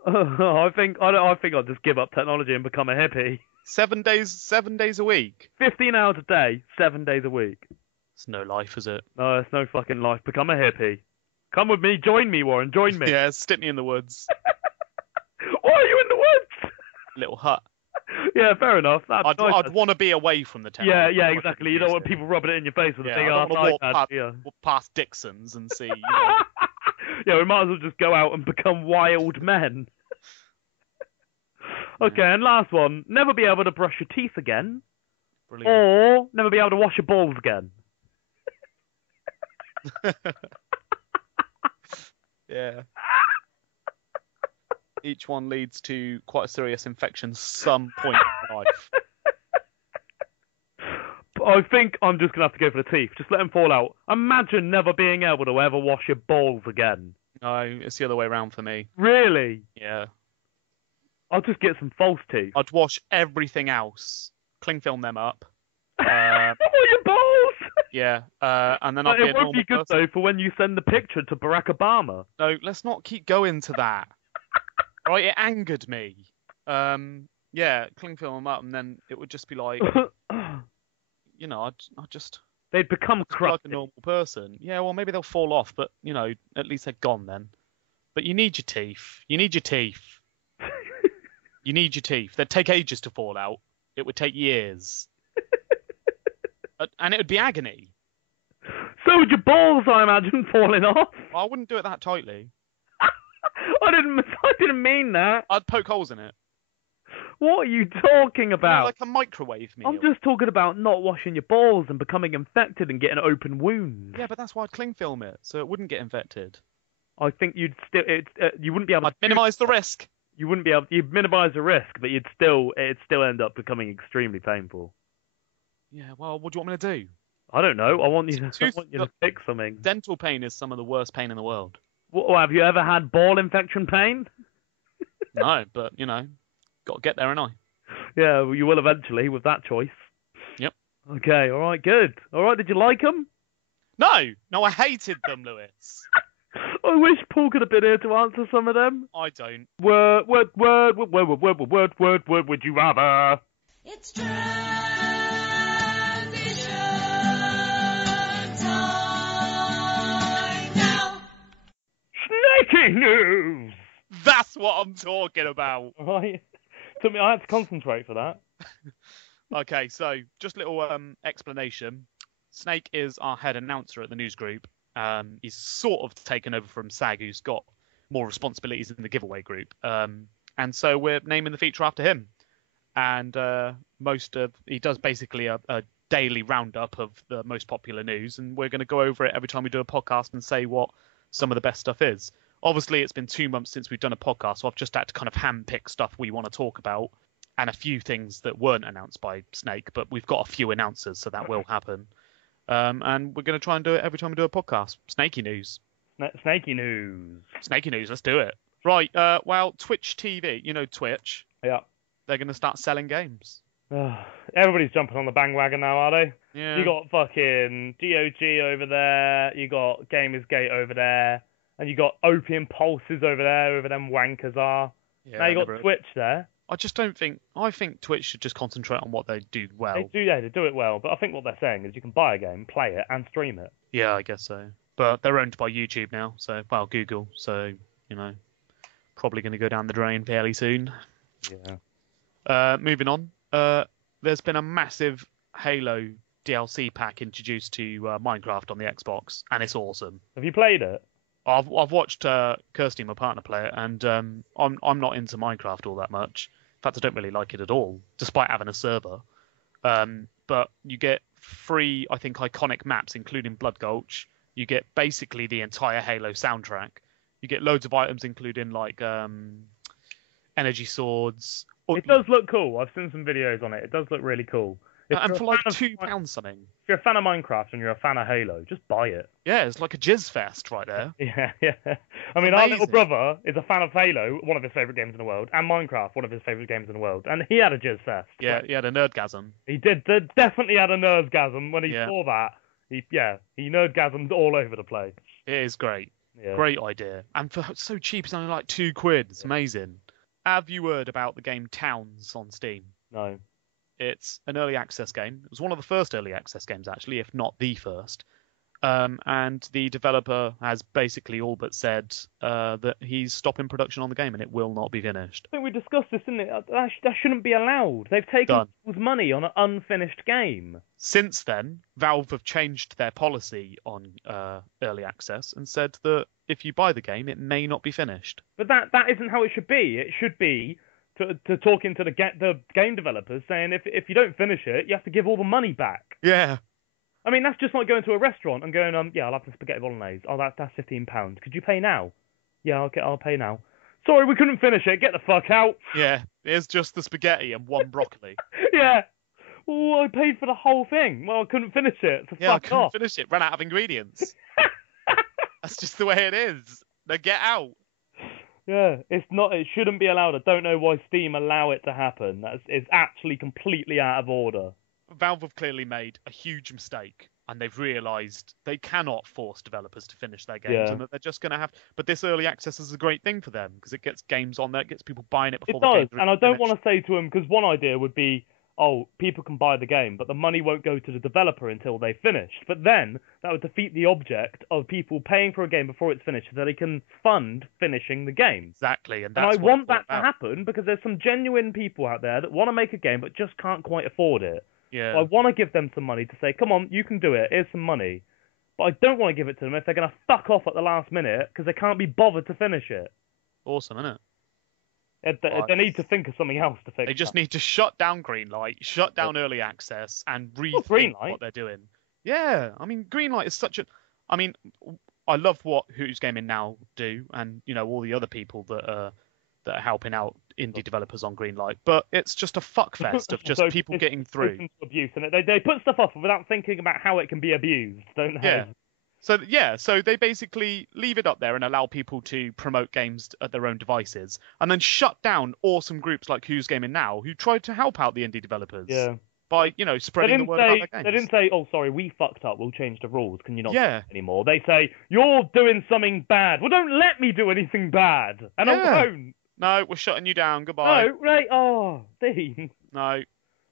I think I'll just give up technology and become a hippie. 7 days a week. 15 hours a day, 7 days a week. It's no life, is it? No, it's no fucking life. Become a hippie. Come with me. Join me, Warren. Join me. Yeah, stick me in the woods. Why are you in the woods? Little hut. Yeah, fair enough. I'd want to be away from the technology. Yeah, exactly. You don't want people rubbing it in your face with a big ass iPad. Walk past Dixon's and see. Yeah, we might as well just go out and become wild men. Okay, and last one. Never be able to brush your teeth again. Brilliant. Or never be able to wash your balls again. Yeah. Each one leads to quite a serious infection some point in life. I think I'm just going to have to go for the teeth. Just let them fall out. Imagine never being able to ever wash your balls again. No, it's the other way around for me. Really? Yeah. I'll just get some false teeth. I'd wash everything else. Cling film them up. Your balls? Yeah. And then I'd be a normal person. It won't be good, though, for when you send the picture to Barack Obama. No, let's not keep going to that. Right, it angered me. Yeah, cling film them up, and then it would just be like, I'd just... They'd become crusty. Like a normal person. Yeah, well, maybe they'll fall off, but, at least they're gone then. But you need your teeth. You need your teeth. You need your teeth. They'd take ages to fall out. It would take years. And it would be agony. So would your balls, I imagine, falling off. Well, I wouldn't do it that tightly. I didn't mean that. I'd poke holes in it. What are you talking about? Like a microwave meal. I'm just talking about not washing your balls and becoming infected and getting open wounds. Yeah, but that's why I'd cling film it, so it wouldn't get infected. I think you'd still, you wouldn't be able to... I'd minimise the risk. You wouldn't be able, you'd minimise the risk, but it'd still end up becoming extremely painful. Yeah, well, what do you want me to do? I don't know. I want you to fix something. Dental pain is some of the worst pain in the world. What, have you ever had ball infection pain? No, but, you know, got to get there, ain't I? Yeah, well, you will eventually with that choice. Yep. Okay, all right, good. All right, did you like them? No, I hated them, Lewis. I wish Paul could have been here to answer some of them. I don't. Word, would you rather? It's transition time now. Snaky news! That's what I'm talking about. Right. I had to concentrate for that. Okay, so just a little explanation. Snake is our head announcer at the news group. He's sort of taken over from Sag, who's got more responsibilities in the giveaway group. And so we're naming the feature after him. And he does basically a daily roundup of the most popular news, and we're going to go over it every time we do a podcast and say what some of the best stuff is. Obviously, it's been 2 months since we've done a podcast, so I've just had to kind of handpick stuff we want to talk about and a few things that weren't announced by Snake, but we've got a few announcers, so that will happen. And we're going to try and do it every time we do a podcast. Snaky news. Snaky news. Snaky news, let's do it. Right, well, Twitch TV, you know Twitch. Yeah. They're going to start selling games. Everybody's jumping on the bandwagon now, are they? Yeah. You got fucking GOG over there, you got Gamersgate over there, and you got Opium Pulses over there, whoever them wankers are. Yeah, now you got Twitch there. I think Twitch should just concentrate on what they do well. They do it well, but I think what they're saying is you can buy a game, play it, and stream it. Yeah, I guess so. But they're owned by YouTube now, Google, so, you know, probably going to go down the drain fairly soon. Yeah. Moving on, there's been a massive Halo DLC pack introduced to Minecraft on the Xbox, and it's awesome. Have you played it? I've watched Kirsty, my partner, play it, and I'm not into Minecraft all that much. In fact, I don't really like it at all, despite having a server. But you get 3, I think, iconic maps, including Blood Gulch. You get basically the entire Halo soundtrack. You get loads of items, including like energy swords. It does look cool. I've seen some videos on it. It does look really cool. And for like £2 something. If you're a fan of Minecraft and you're a fan of Halo, just buy it. Yeah, it's like a jizz fest right there. Yeah. I mean, our little brother is a fan of Halo, one of his favourite games in the world, and Minecraft, one of his favourite games in the world, and he had a jizz fest. Yeah, he had a nerdgasm. He definitely had a nerdgasm when he saw that. He nerdgasmed all over the place. It is great. Yeah. Great idea. And for so cheap, it's only like £2. It's amazing. Have you heard about the game Towns on Steam? No. It's an early access game. It was one of the first early access games, actually, if not the first. And the developer has basically all but said that he's stopping production on the game and it will not be finished. I think we discussed this, didn't it? That shouldn't be allowed. They've taken people's money on an unfinished game. Since then, Valve have changed their policy on early access and said that if you buy the game, it may not be finished. But that isn't how it should be. It should be to talking to the game developers, saying if you don't finish it, you have to give all the money back. Yeah. I mean, that's just like going to a restaurant and going, I'll have the spaghetti bolognese. Oh, that's £15. Could you pay now? Yeah, okay, I'll pay now. Sorry, we couldn't finish it. Get the fuck out. Yeah, here's just the spaghetti and 1 broccoli. Yeah. Well, I paid for the whole thing. Well, I couldn't finish it. So yeah, fuck I couldn't off. finish it. Ran out of ingredients. That's just the way it is. Now get out. Yeah, it shouldn't be allowed. I don't know why Steam allow it to happen. It's actually completely out of order. Valve have clearly made a huge mistake, and they've realised they cannot force developers to finish their games, and that they're just going to have. But this early access is a great thing for them because it gets games on there, it gets people buying it before it does, the game. And I don't want to say to them, because one idea would be, oh, people can buy the game, but the money won't go to the developer until they finish. But then that would defeat the object of people paying for a game before it's finished so that they can fund finishing the game. Exactly, and And that's I what want it's all that to about. happen because there's some genuine people out there that want to make a game but just can't quite afford it. Yeah. So I want to give them some money to say, come on, you can do it. Here's some money. But I don't want to give it to them if they're going to fuck off at the last minute because they can't be bothered to finish it. Awesome, isn't it? They need to think of something else to fix. They just need to shut down Greenlight, shut down early access, and rethink Greenlight? what they're doing. Yeah, I mean, Greenlight is such a. I mean, I love what Who's Gaming Now do, and all the other people that are helping out indie developers on Greenlight. But it's just a fuckfest of just So people it's getting through. open to abuse, and they put stuff off without thinking about how it can be abused, don't they? Yeah. So they basically leave it up there and allow people to promote games at their own devices, and then shut down awesome groups like Who's Gaming Now, who tried to help out the indie developers. Yeah. By spreading the word about their games. They didn't say, "Oh, sorry, we fucked up. We'll change the rules. Can you not do Yeah. it anymore?" They say, "You're doing something bad. Well, don't let me do anything bad, and I Yeah. won't." No, we're shutting you down. Goodbye. No, right? Oh, Dean. No.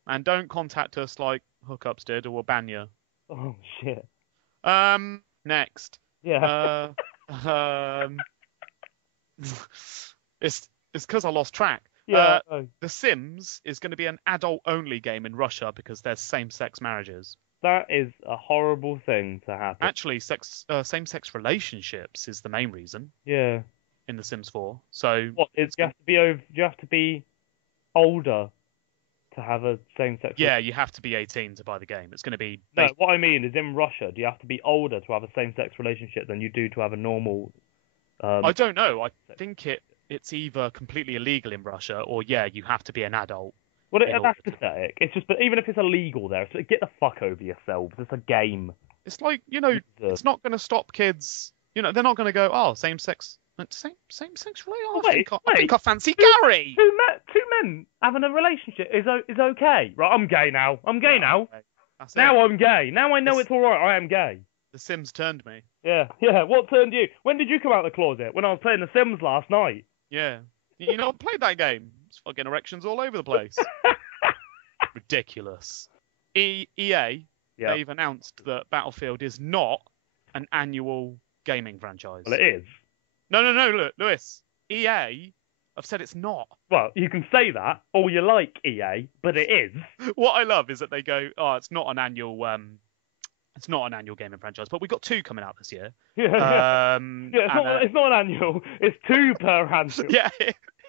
And don't contact us like Hookups did, or we'll ban you. Oh shit. Next. Yeah. It's because I lost track. Yeah. The Sims is going to be an adult-only game in Russia because there's same-sex marriages. That is a horrible thing to happen. Actually, same-sex relationships is the main reason Yeah. in The Sims 4. So What? You have to be older to have a same-sex. yeah, you have to be 18 to buy the game. It's going to be. No, what I mean is in Russia, do you have to be older to have a same-sex relationship than you do to have a normal? I don't know. I think it's either completely illegal in Russia or you have to be an adult. Well, in that's order to- pathetic. It's just, but even if it's illegal there, it's like, get the fuck over yourselves. It's a game. It's like it's not going to stop kids. They're not going to go, oh, same-sex relationship. Oh, I think I fancy Gary. Two men having a relationship is okay. Right, I'm gay now. I'm gay now. Okay. That's Now it. I'm gay. Now I know it's all right. I am gay. The Sims turned me. Yeah. What turned you? When did you come out of the closet? When I was playing The Sims last night. Yeah. You know, I played that game. It's fucking erections all over the place. Ridiculous. EA, Yeah. they've announced that Battlefield is not an annual gaming franchise. Well, it is. No, look, Lewis. EA have said it's not. Well, you can say that all you like, EA, but it is. What I love is that they go, oh, it's not an annual gaming franchise, but we've got 2 coming out this year. Yeah. Yeah, It's not an annual. It's 2 per annual. yeah,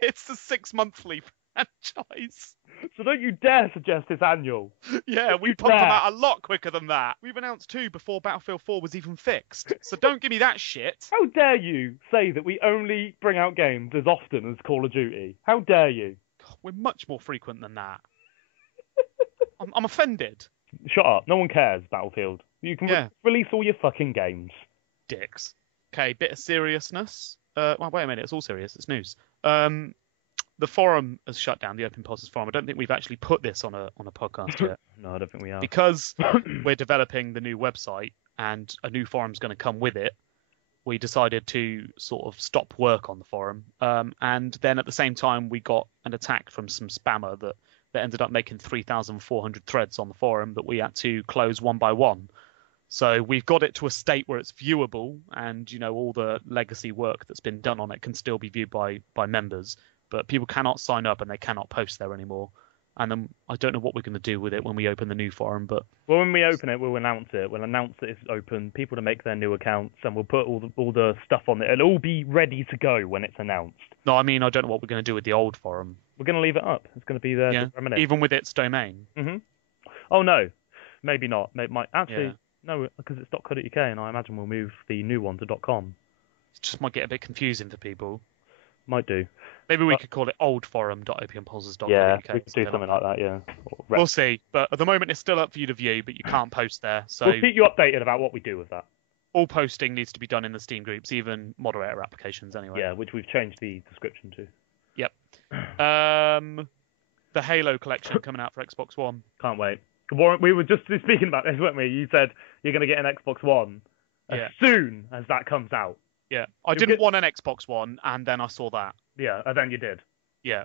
it's the 6-monthly franchise. So don't you dare suggest it's annual. Yeah, we pumped them out a lot quicker than that. We've announced 2 before Battlefield 4 was even fixed. So don't give me that shit. How dare you say that we only bring out games as often as Call of Duty? How dare you? God, we're much more frequent than that. I'm offended. Shut up. No one cares, Battlefield. You can release all your fucking games. Dicks. Okay, bit of seriousness. Well, wait a minute. It's all serious. It's news. The forum has shut down, the Open Pulses forum. I don't think we've actually put this on a podcast yet. No, I don't think we have. Because we're developing the new website and a new forum's going to come with it, we decided to sort of stop work on the forum. And then at the same time, we got an attack from some spammer that ended up making 3,400 threads on the forum that we had to close one by one. So we've got it to a state where it's viewable, and all the legacy work that's been done on it can still be viewed by members. But people cannot sign up and they cannot post there anymore. And then I don't know what we're going to do with it when we open the new forum. But when we open it, we'll announce it. We'll announce that it's open, people to make their new accounts, and we'll put all the stuff on it. It'll all be ready to go when it's announced. No, I mean, I don't know what we're going to do with the old forum. We're going to leave it up. It's going to be there for a minute. Even with its domain. Mm-hmm. Oh, no. Maybe not. No, because it's .co.uk, and I imagine we'll move the new one to .com. It just might get a bit confusing for people. Might do. Maybe we could call it oldforum.opiumpulses.co.uk. Yeah, we could do something like that, yeah. We'll see. But at the moment, it's still up for you to view, but you can't post there. So we'll keep you updated about what we do with that. All posting needs to be done in the Steam groups, even moderator applications anyway. Yeah, which we've changed the description to. Yep. The Halo collection coming out for Xbox One. Can't wait. Warren, we were just speaking about this, weren't we? You said you're going to get an Xbox One as soon as that comes out. Yeah, I didn't want an Xbox One, and then I saw that. Yeah, and then you did. Yeah.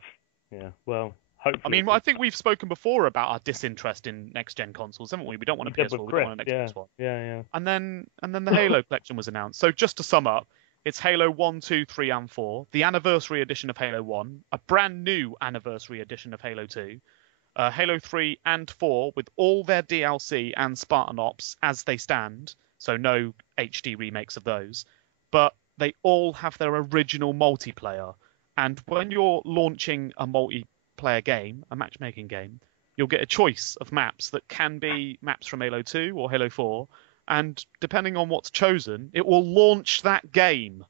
Yeah, well, Hopefully. I mean, I think we've spoken before about our disinterest in next-gen consoles, haven't we? We don't want a PS4, we don't want an Xbox One. Yeah. And then the Halo collection was announced. So just to sum up, it's Halo 1, 2, 3, and 4, the anniversary edition of Halo 1, a brand new anniversary edition of Halo 2, Halo 3 and 4 with all their DLC and Spartan Ops as they stand, so no HD remakes of those, but they all have their original multiplayer. And when you're launching a multiplayer game, a matchmaking game, you'll get a choice of maps that can be maps from Halo 2 or Halo 4, and depending on what's chosen, it will launch that game.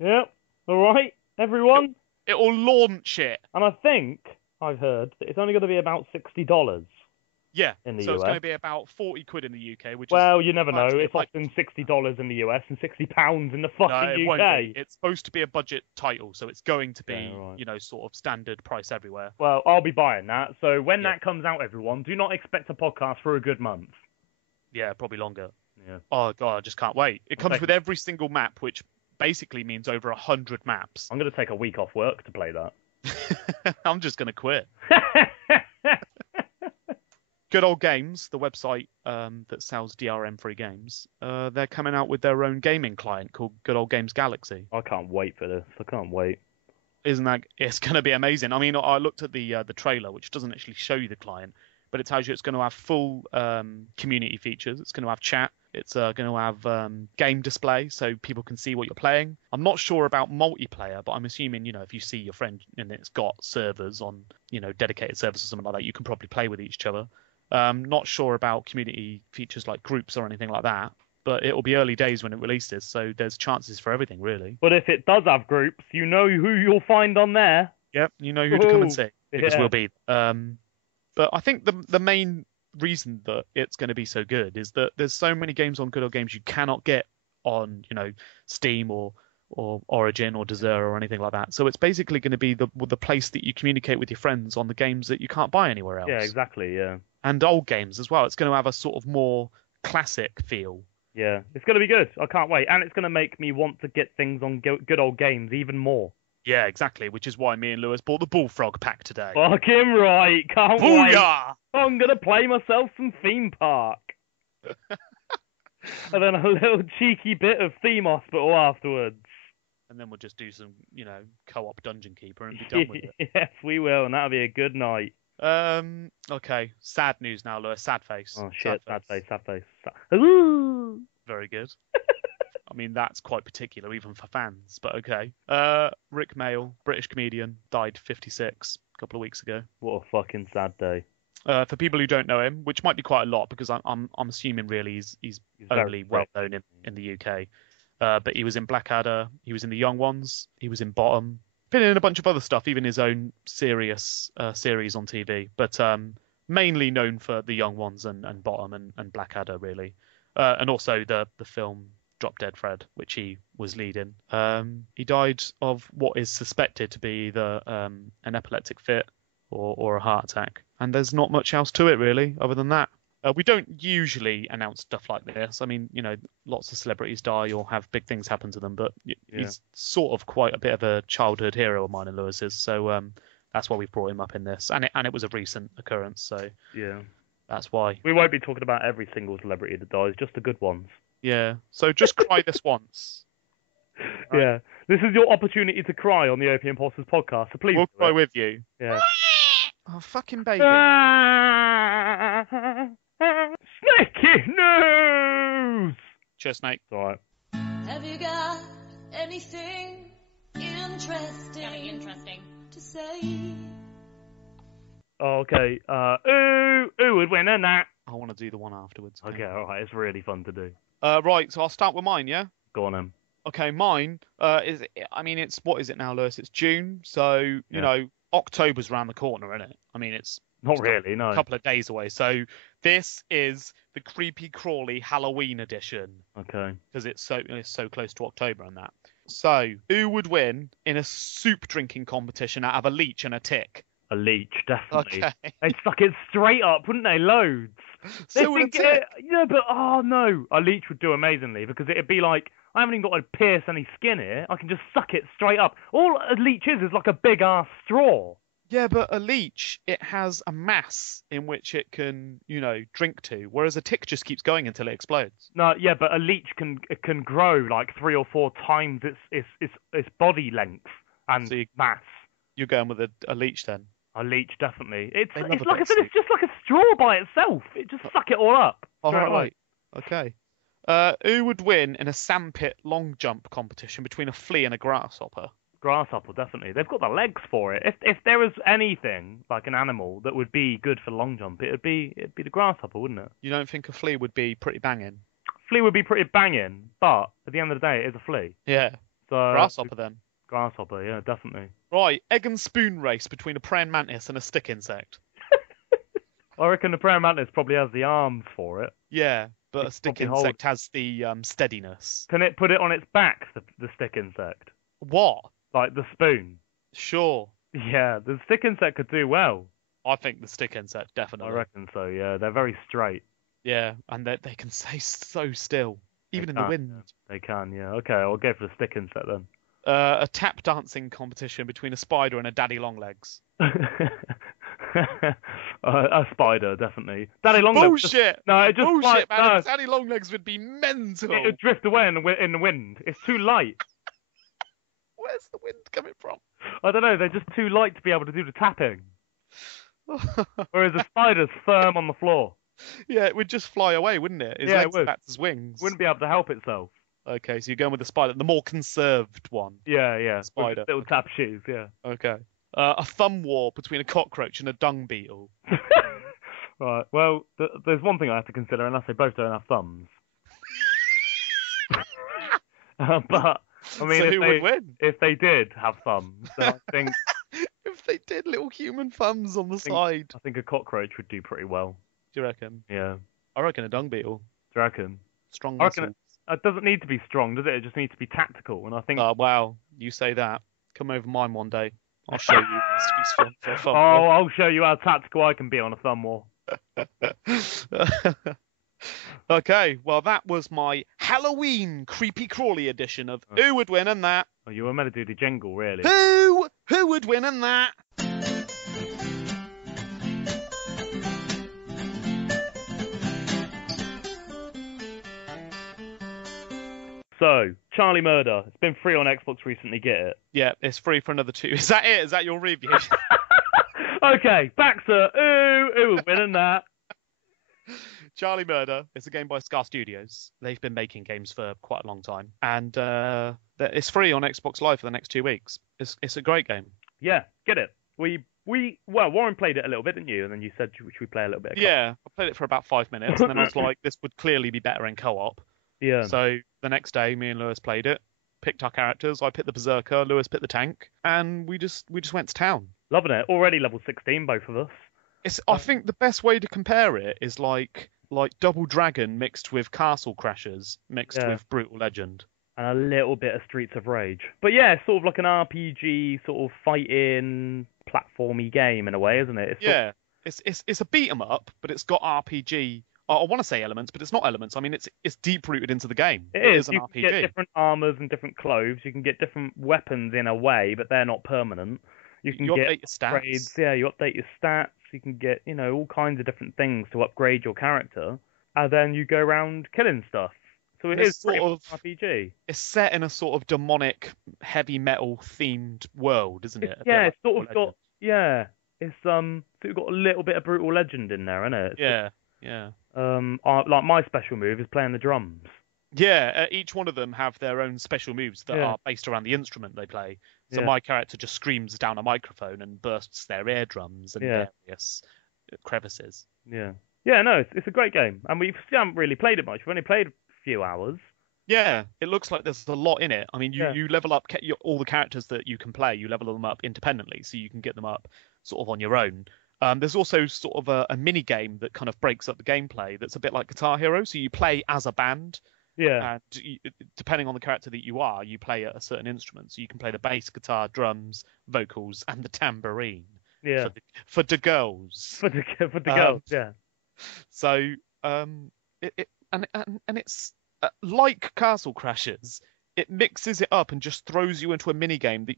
Yep. All right, everyone. It will launch it. And I think I've heard that it's only going to be about $60. Yeah, in the so US. It's going to be about 40 quid in the UK, which well, is... you never know. It's like... often $60 in the US and £60 in the fucking no, it UK. won't be. It's supposed to be a budget title, so it's going to be, sort of standard price everywhere. Well, I'll be buying that. So when that comes out, everyone, do not expect a podcast for a good month. Yeah, probably longer. Yeah. Oh, God, I just can't wait. It comes with every single map, which basically means over 100 maps. I'm going to take a week off work to play that. I'm just going to quit. Good Old Games, the website that sells DRM-free games, they're coming out with their own gaming client called Good Old Games Galaxy. I can't wait for this. I can't wait. Isn't that? It's going to be amazing. I mean, I looked at the trailer, which doesn't actually show you the client, but it tells you it's going to have full community features. It's going to have chat. It's going to have game display, so people can see what you're playing. I'm not sure about multiplayer, but I'm assuming, if you see your friend and it's got servers on, dedicated servers or something like that, you can probably play with each other. Not sure about community features like groups or anything like that, but it'll be early days when it releases, so there's chances for everything, really. But if it does have groups, you know who you'll find on there. Yep, you know who to come and see, because we'll be. But I think the main reason that it's going to be so good is that there's so many games on Good Old Games you cannot get on, Steam or Origin or Desert or anything like that. So it's basically going to be the place that you communicate with your friends on the games that you can't buy anywhere else. Yeah, exactly, yeah. And old games as well. It's going to have a sort of more classic feel. Yeah, it's going to be good. I can't wait. And it's going to make me want to get things on Good Old Games even more. Yeah, exactly, which is why me and Lewis bought the Bullfrog pack today. Fucking right. Can't Booyah! wait. I'm going to play myself some Theme Park. And then a little cheeky bit of Theme Hospital afterwards. And then we'll just do some, co-op Dungeon Keeper and be done with it. Yes, we will, and that'll be a good night. Okay. Sad news now, Lewis. Sad face. Oh, shit. Sad face. Ooh! Very good. I mean, that's quite particular, even for fans, but okay. Rick Mail, British comedian, died 56 a couple of weeks ago. What a fucking sad day. For people who don't know him, which might be quite a lot, because I'm assuming really he's only well known in the UK. But he was in Blackadder, he was in The Young Ones, he was in Bottom, been in a bunch of other stuff, even his own serious series on TV. But mainly known for The Young Ones and Bottom and Blackadder, really. And also the film Drop Dead Fred, which he was leading. He died of what is suspected to be an epileptic fit or a heart attack. And there's not much else to it, really, other than that. We don't usually announce stuff like this. I mean, lots of celebrities die or have big things happen to them, but he's sort of quite a bit of a childhood hero of mine and Lewis's. So that's why we brought him up in this. And it was a recent occurrence, so yeah, that's why. We won't be talking about every single celebrity that dies, just the good ones. Yeah, so just cry this once. Right? Yeah, this is your opportunity to cry on the Opium Impulses podcast, so please. We'll cry with you. Yeah. Oh, fucking baby. Snakey news! Cheers, Snake. It's alright. Have you got anything interesting to say? Okay, who would win a nat? I want to do the one afterwards. Okay, alright, it's really fun to do. Right, so I'll start with mine, yeah? Go on, then. Okay, mine it's, what is it now, Lewis? It's June, so, you know, October's around the corner, isn't it? I mean, it's not really, no. A couple of days away. So this is the creepy crawly Halloween edition. Okay. Because it's so close to October and that. So who would win in a soup drinking competition out of a leech and a tick? A leech, definitely. Okay. They'd suck it straight up, wouldn't they? Loads. So would a tick. Yeah, but oh no, a leech would do amazingly because it'd be like, I haven't even got to pierce any skin here. I can just suck it straight up. All a leech is like a big ass straw. Yeah, but a leech, it has a mass in which it can, drink to, whereas a tick just keeps going until it explodes. No, yeah, but a leech can grow like 3 or 4 times its body length and So mass. you're going with a leech then? A leech, definitely. It's They love it's a like bit I of said, it's just like a straw by itself. It just suck it all up. All straight away. right. Okay. Who would win in a sandpit long jump competition between a flea and a grasshopper? Grasshopper, definitely. They've got the legs for it. If there was anything like an animal that would be good for long jump, it'd be the grasshopper, wouldn't it? You don't think a flea would be pretty banging? Flea would be pretty banging, but at the end of the day, it is a flea. Yeah. So Grasshopper then. grasshopper, yeah, definitely. Right. Egg and spoon race between a praying mantis and a stick insect. I reckon the praying mantis probably has the arms for it. Yeah, but a It stick probably insect has the steadiness. Can it put it on its back, the stick insect? What? Like the spoon? Sure. Yeah, the stick insect could do well. I think the stick insect I definitely. reckon so, yeah. They're very straight. Yeah, and they can stay so still, even They in the can, wind. yeah. They can, yeah. Okay, I'll go for the stick insect then. A tap dancing competition between a spider and a daddy longlegs. A spider, definitely. Daddy Longlegs. Bullshit! No, it just Bullshit, man. no, Daddy longlegs would be mental. it would drift away in the wind. It's too light. Where's the wind coming from? I don't know. They're just too light to be able to do the tapping. Whereas a spider's firm on the floor. Yeah, it would just fly away, wouldn't it? His Yeah, it legs would. act as wings. Wouldn't be able to help itself. Okay, so you're going with the spider, the more conserved one. Yeah. Spider. With little tap shoes, yeah. Okay. A thumb war between a cockroach and a dung beetle. Right. Well, there's one thing I have to consider, unless they both don't have thumbs. But I mean, So who would win? if they did have thumbs, then I think If they did little human thumbs on the side. I think a cockroach would do pretty well. Do you reckon? Yeah. I reckon a dung beetle. Do you reckon? Strong I reckon muscles. it doesn't need to be strong, does it? It just needs to be tactical. And I think. Oh, wow. You say that. Come over mine one day. I'll show you. to be strong for a thumb Oh, I'll show you how tactical I can be on a thumb war. Okay, well, that was my Halloween creepy crawly edition of Who Would Win and That. Oh, you were meant to do the jingle, really. Who would win and that? So, Charlie Murder. It's been free on Xbox recently. Get it? Yeah, it's free for another 2. Is that it? Is that your review? Okay, back to who would win and that. Charlie Murder. It's a game by Scar Studios. They've been making games for quite a long time, and it's free on Xbox Live for the next 2 weeks. It's a great game. Yeah, get it. Well, Warren played it a little bit, didn't you? And then you said, should we play a little bit? Yeah, I played it for about 5 minutes, and then I was like, this would clearly be better in co-op. Yeah. So the next day, me and Lewis played it, picked our characters. I picked the Berserker, Lewis picked the tank, and we just went to town. Loving it. Already level 16, both of us. I think the best way to compare it is like Double Dragon mixed with Castle Crashers mixed with Brutal Legend. And a little bit of Streets of Rage. But yeah, it's sort of like an RPG, sort of fighting, platformy game in a way, isn't it? It's a beat 'em up, but it's got RPG. I want to say elements, but it's not elements. I mean, it's deep rooted into the game. It is an you RPG. can get different armors and different clothes. You can get different weapons in a way, but they're not permanent. You can get update your stats. upgrades. Yeah, you update your stats. You can get, all kinds of different things to upgrade your character. And then you go around killing stuff. So it is sort of RPG. It's set in a sort of demonic, heavy metal themed world, isn't it? It's sort of got It's so we've got a little bit of Brutal Legend in there, isn't it? Yeah. Like my special move is playing the drums. Yeah, each one of them have their own special moves that are based around the instrument they play. So my character just screams down a microphone and bursts their eardrums and various crevices. Yeah. Yeah, no, it's a great game. And we haven't really played it much. We've only played a few hours. Yeah, it looks like there's a lot in it. I mean, you level up all the characters that you can play. You level them up independently, so you can get them up sort of on your own. There's also sort of a mini game that kind of breaks up the gameplay that's a bit like Guitar Hero. So you play as a band. Yeah. And depending on the character that you are, you play a certain instrument. So you can play the bass, guitar, drums, vocals, and the tambourine. Yeah. For the girls. For the girls, yeah. So it's like Castle Crashers. It mixes it up and just throws you into a mini game that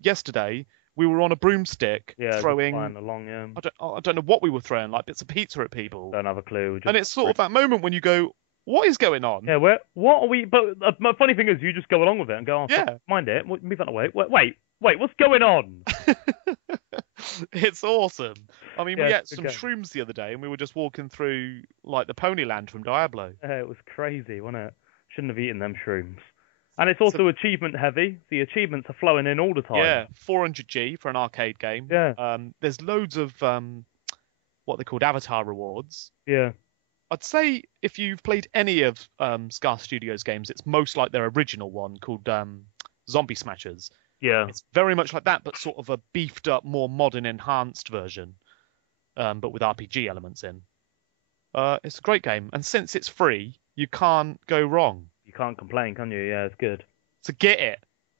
yesterday we were on a broomstick Yeah, throwing. flying along. Yeah. I don't know what we were throwing, like bits of pizza at people. Don't have a clue. And it's sort of that moment when you go, what is going on? Yeah, what are we? But the funny thing is, you just go along with it and go, oh, Yeah. mind it, move that away. Wait, what's going on? It's awesome. I mean, Yeah, we it's ate a some good game. shrooms the other day, and we were just walking through like the Ponyland from Diablo. It was crazy, wasn't it? Shouldn't have eaten them shrooms. And it's also achievement heavy. The achievements are flowing in all the time. Yeah, 400G for an arcade game. Yeah. There's loads of what they called avatar rewards. Yeah. I'd say if you've played any of Scar Studios games, it's most like their original one called Zombie Smashers. Yeah. It's very much like that, but sort of a beefed up, more modern, enhanced version, but with RPG elements in. It's a great game, and since it's free, you can't go wrong. You can't complain, can you? Yeah, it's good. So get it.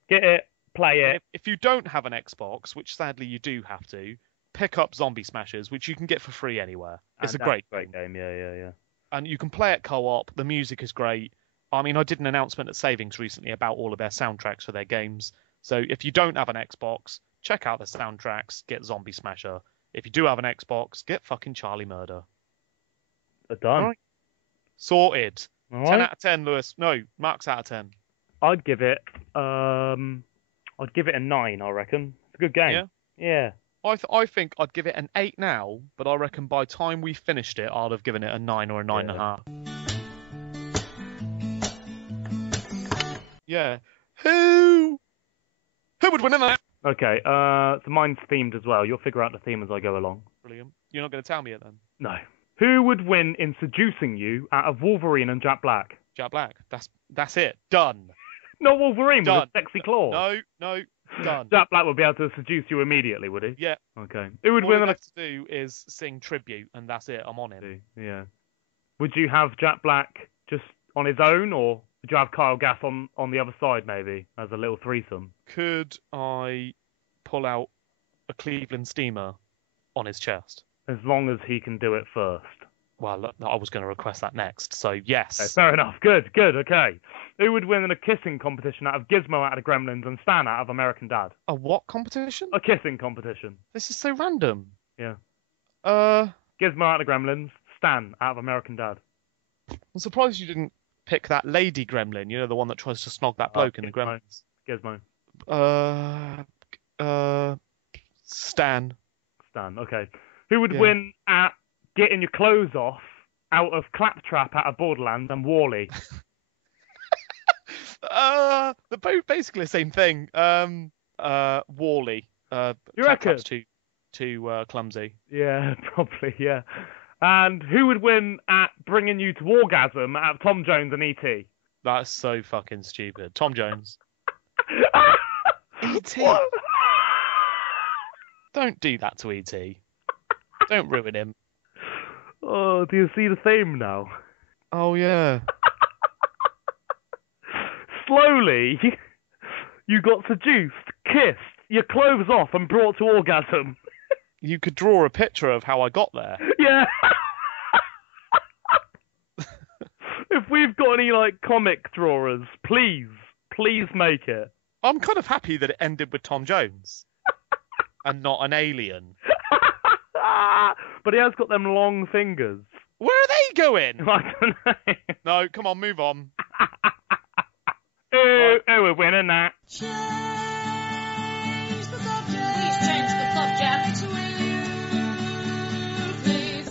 Get it. Play it. If you don't have an Xbox, which sadly you do have to, pick up Zombie Smashers, which you can get for free anywhere. It's a great game. Yeah. And you can play it co-op. The music is great. I mean, I did an announcement at Savings recently about all of their soundtracks for their games. So if you don't have an Xbox, check out the soundtracks, get Zombie Smasher. If you do have an Xbox, get fucking Charlie Murder. Done. Right. Sorted. All 10 right. out of 10, Lewis. No, Mark's out of 10. I'd give it a 9, I reckon. It's a good game. Yeah. I think I'd give it an 8 now, but I reckon by the time we finished it, I'd have given it a 9 or a 9.5. Yeah. Who would win in that? Okay, so mine's themed as well. You'll figure out the theme as I go along. Brilliant. You're not going to tell me it then? No. Who would win in seducing you out of Wolverine and Jack Black? Jack Black. That's it. Done. Not Wolverine Done. with a sexy claw. No. Done. Jack Black would be able to seduce you immediately, would he? Yeah. Okay. Who would All win I in have to do is sing tribute, and that's it. I'm on him. Yeah. Would you have Jack Black just on his own, or would you have Kyle Gass on the other side, maybe, as a little threesome? Could I pull out a Cleveland steamer on his chest? As long as he can do it first. Well, I was going to request that next, so yes. Okay, fair enough. Good, okay. Who would win in a kissing competition out of Gizmo out of Gremlins and Stan out of American Dad? A what competition? A kissing competition. This is so random. Yeah. I'm Gizmo out of Gremlins, Stan out of American Dad. surprised you didn't pick that lady gremlin, you know, the one that tries to snog that bloke in the Gremlins. Gizmo. Stan. Stan, okay. Who would win at getting your clothes off out of Claptrap out of Borderlands and Wall-E? They're both basically the same thing. Wall-E. You reckon? Too clumsy. Yeah, probably, yeah. And who would win at bringing you to orgasm out of Tom Jones and E.T.? That's so fucking stupid. Tom Jones. E.T. What? Don't do that to E.T. Don't ruin him. Oh, do you see the theme now? Oh, yeah. Slowly, you got seduced, kissed, your clothes off and brought to orgasm. You could draw a picture of how I got there. Yeah. If we've got any, comic drawers, please make it. I'm kind of happy that it ended with Tom Jones and not an alien. But he has got them long fingers. Where are they going? I don't know. No, come on, move on. Oh, we're winning that. Change the subject. Please change the subject. Please.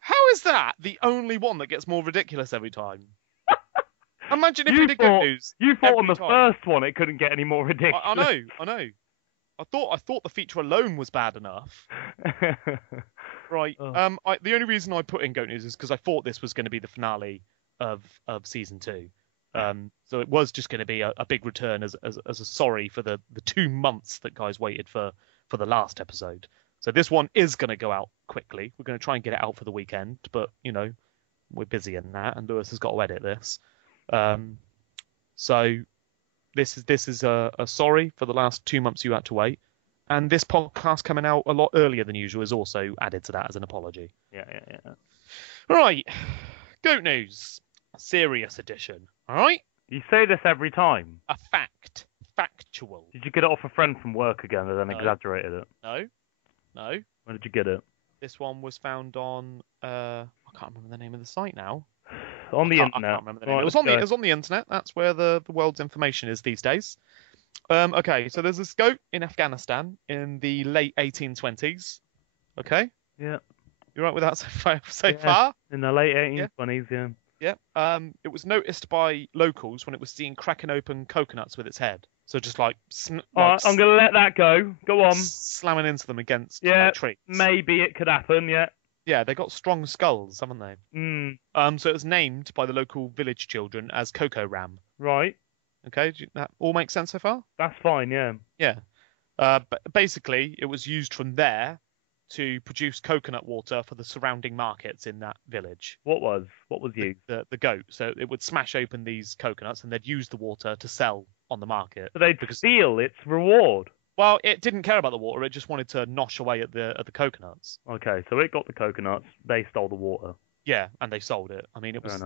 How is that the only one that gets more ridiculous every time? Imagine if You we did thought- good news. You thought on every the time. first one it couldn't get any more ridiculous. I know. I thought the feature alone was bad enough. Right. Oh. The only reason I put in Goat News is because I thought this was going to be the finale of season 2. So it was just going to be a big return as a sorry for the 2 months that guys waited for the last episode. So this one is going to go out quickly. We're going to try and get it out for the weekend, but we're busy in that, and Lewis has got to edit this. So this is a sorry for the last 2 months you had to wait. And this podcast coming out a lot earlier than usual is also added to that as an apology. Yeah. Right. Goat News. Serious edition. All right? You say this every time. A fact. Factual. Did you get it off a friend from work again and then No. exaggerated it? No. Where did you get it? This one was found on, I can't remember the name of the site now. On the I internet. can't remember the name. Right, It was on the internet. That's where the world's information is these days. Okay, so there's this goat in Afghanistan in the late 1820s. Okay? Yeah. You right with that so far? In the late 1820s, yeah. Yeah. It was noticed by locals when it was seen cracking open coconuts with its head. So just like, Alright, I'm going to let that go. Go on. slamming into them against trees. Maybe it could happen, yeah. Yeah, they got strong skulls, haven't they? So it was named by the local village children as Coco Ram. Right. Okay, that all makes sense so far? That's fine, yeah. Yeah. But basically, it was used from there to produce coconut water for the surrounding markets in that village. What was used? The goat. So it would smash open these coconuts and they'd use the water to sell on the market. So they'd steal its reward. Well, it didn't care about the water. It just wanted to nosh away at the coconuts. Okay, so it got the coconuts. They stole the water. Yeah, and they sold it. I mean, it was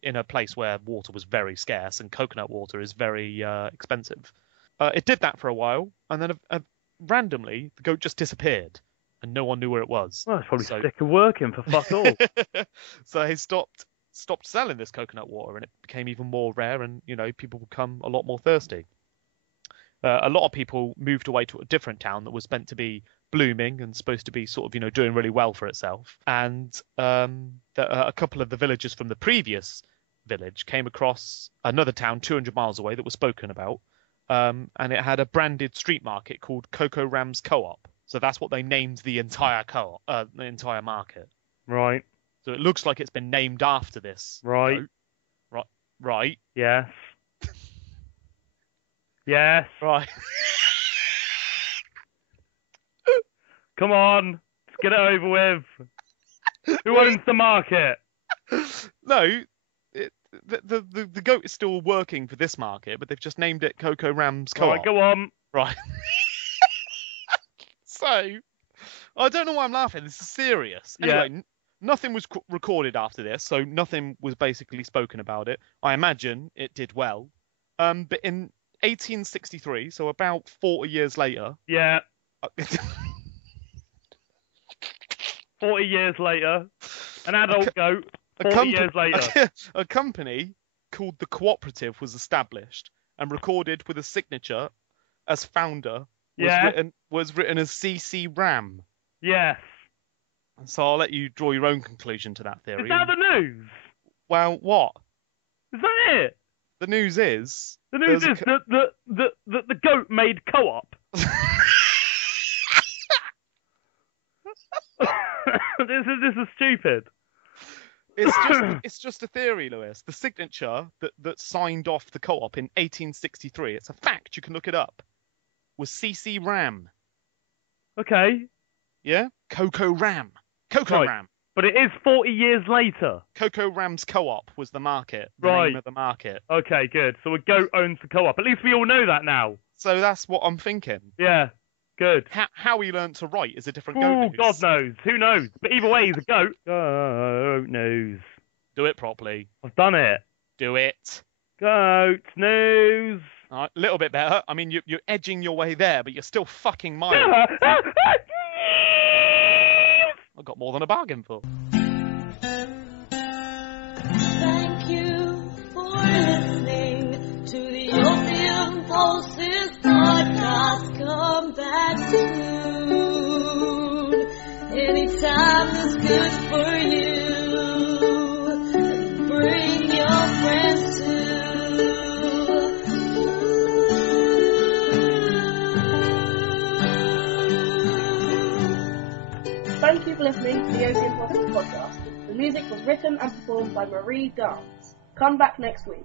in a place where water was very scarce and coconut water is very expensive. It did that for a while, and then randomly the goat just disappeared, and no one knew where it was. Well, it's probably sick of working for fuck all. So he stopped selling this coconut water, and it became even more rare, and people become a lot more thirsty. A lot of people moved away to a different town that was meant to be blooming and supposed to be sort of, doing really well for itself. And a couple of the villagers from the previous village came across another town 200 miles away that was spoken about. And it had a branded street market called Coco Ram's Co-op. So that's what they named the entire co-op, the entire market. Right. So it looks like it's been named after this. Right. Right. Yes. Yes. Right. Come on. Let's get it over with. Who owns the market? No. The goat is still working for this market, but they've just named it Coco Ram's Co-op. Right, go on. Right. So, I don't know why I'm laughing. This is serious. Anyway, nothing was recorded after this, so nothing was basically spoken about it. I imagine it did well. But in 1863, so about 40 years later. Yeah. 40 years later, an adult goat. 40 years later, a company called the Cooperative was established and recorded with a signature as founder. Was written as C.C. Ram. Yes. So I'll let you draw your own conclusion to that theory. Is that the news? Well, what? Is that it? The news is. The news is that the goat made co-op. This is stupid. It's just a theory, Lewis. The signature that signed off the co-op in 1863. It's a fact. You can look it up. Was C.C. Ram. Okay. Yeah? Coco Ram. Ram. But it is 40 years later. Coco Ram's Co-op was the market. The name of the market. Okay, good. So a goat owns the co-op. At least we all know that now. So that's what I'm thinking. Yeah. Good. How he learned to write is a different goat Oh, news. God knows. Who knows? But either way, he's a goat. Goat news. Do it properly. I've done it. Do it. Goat news. All right, a little bit better. I mean, you're edging your way there, but you're still fucking miles. I got more than a bargain for. Thank you for listening to the Opium Pulses podcast. Come back soon. Anytime is good for you. Bring your friends too. Thank you for listening to the Opium Pulses podcast. The music was written and performed by Marie Dance. Come back next week.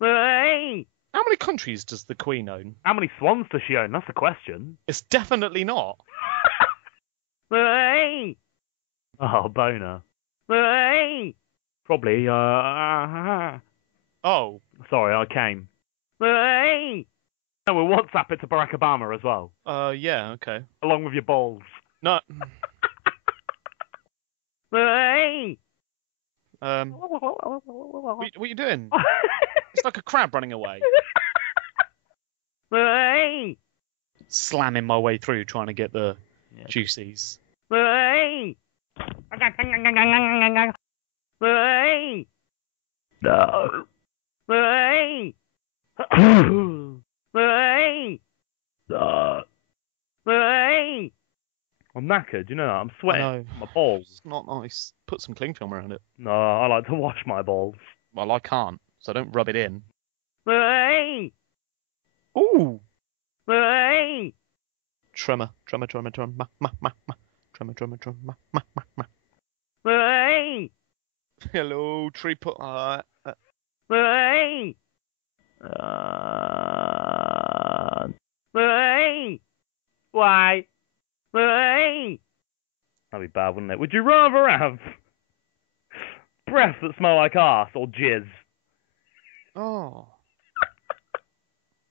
Hey! How many countries does the Queen own? How many swans does she own? That's the question. It's definitely not. Hey! Oh, boner. Hey! Probably, Oh, sorry, I came. Hey! No, we'll WhatsApp it to Barack Obama as well, yeah, okay. along with your balls. No, Hey! what are you doing? It's like a crab running away. Hey! Slamming my way through, trying to get the Yeah. juicies. Hey! Hey! No. Hey! Hey! Hey! I'm knackered, you know that? I'm I sweating. know. My balls. It's not nice. Put some cling film around it. No, I like to wash my balls. Well, I can't, so don't rub it in. Hey! Ooh! Hey! Tremor. Tremor. Tremor. Tremor. Ma. Tremor. Tremor. Tremor. Ma. Hey! Hello, tree put. Hey! Hey! Why? Hey! That'd be bad, wouldn't it? Would you rather have breath that smell like arse or jizz? Oh.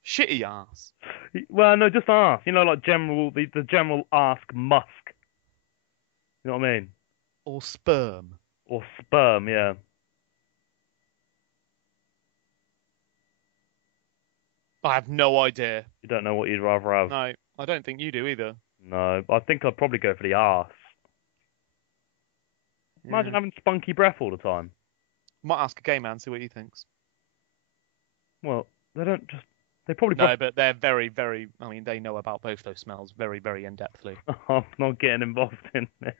Shitty ass. Well, no, just arse. You know, like the general ask musk. You know what I mean? Or sperm. Or sperm, yeah. I have no idea. You don't know what you'd rather have. No, I don't think you do either. No, I think I'd probably go for the arse. Imagine having spunky breath all the time. Might ask a gay man, see what he thinks. Well, they don't just. They probably. No, but they're very, very. I mean, they know about both those smells very, very in depthly. I'm not getting involved in this.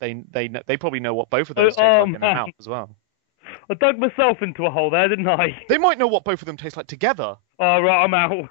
They probably know what both of those taste like in their mouth as well. I dug myself into a hole there, didn't I? They might know what both of them taste like together. Oh, right, I'm out.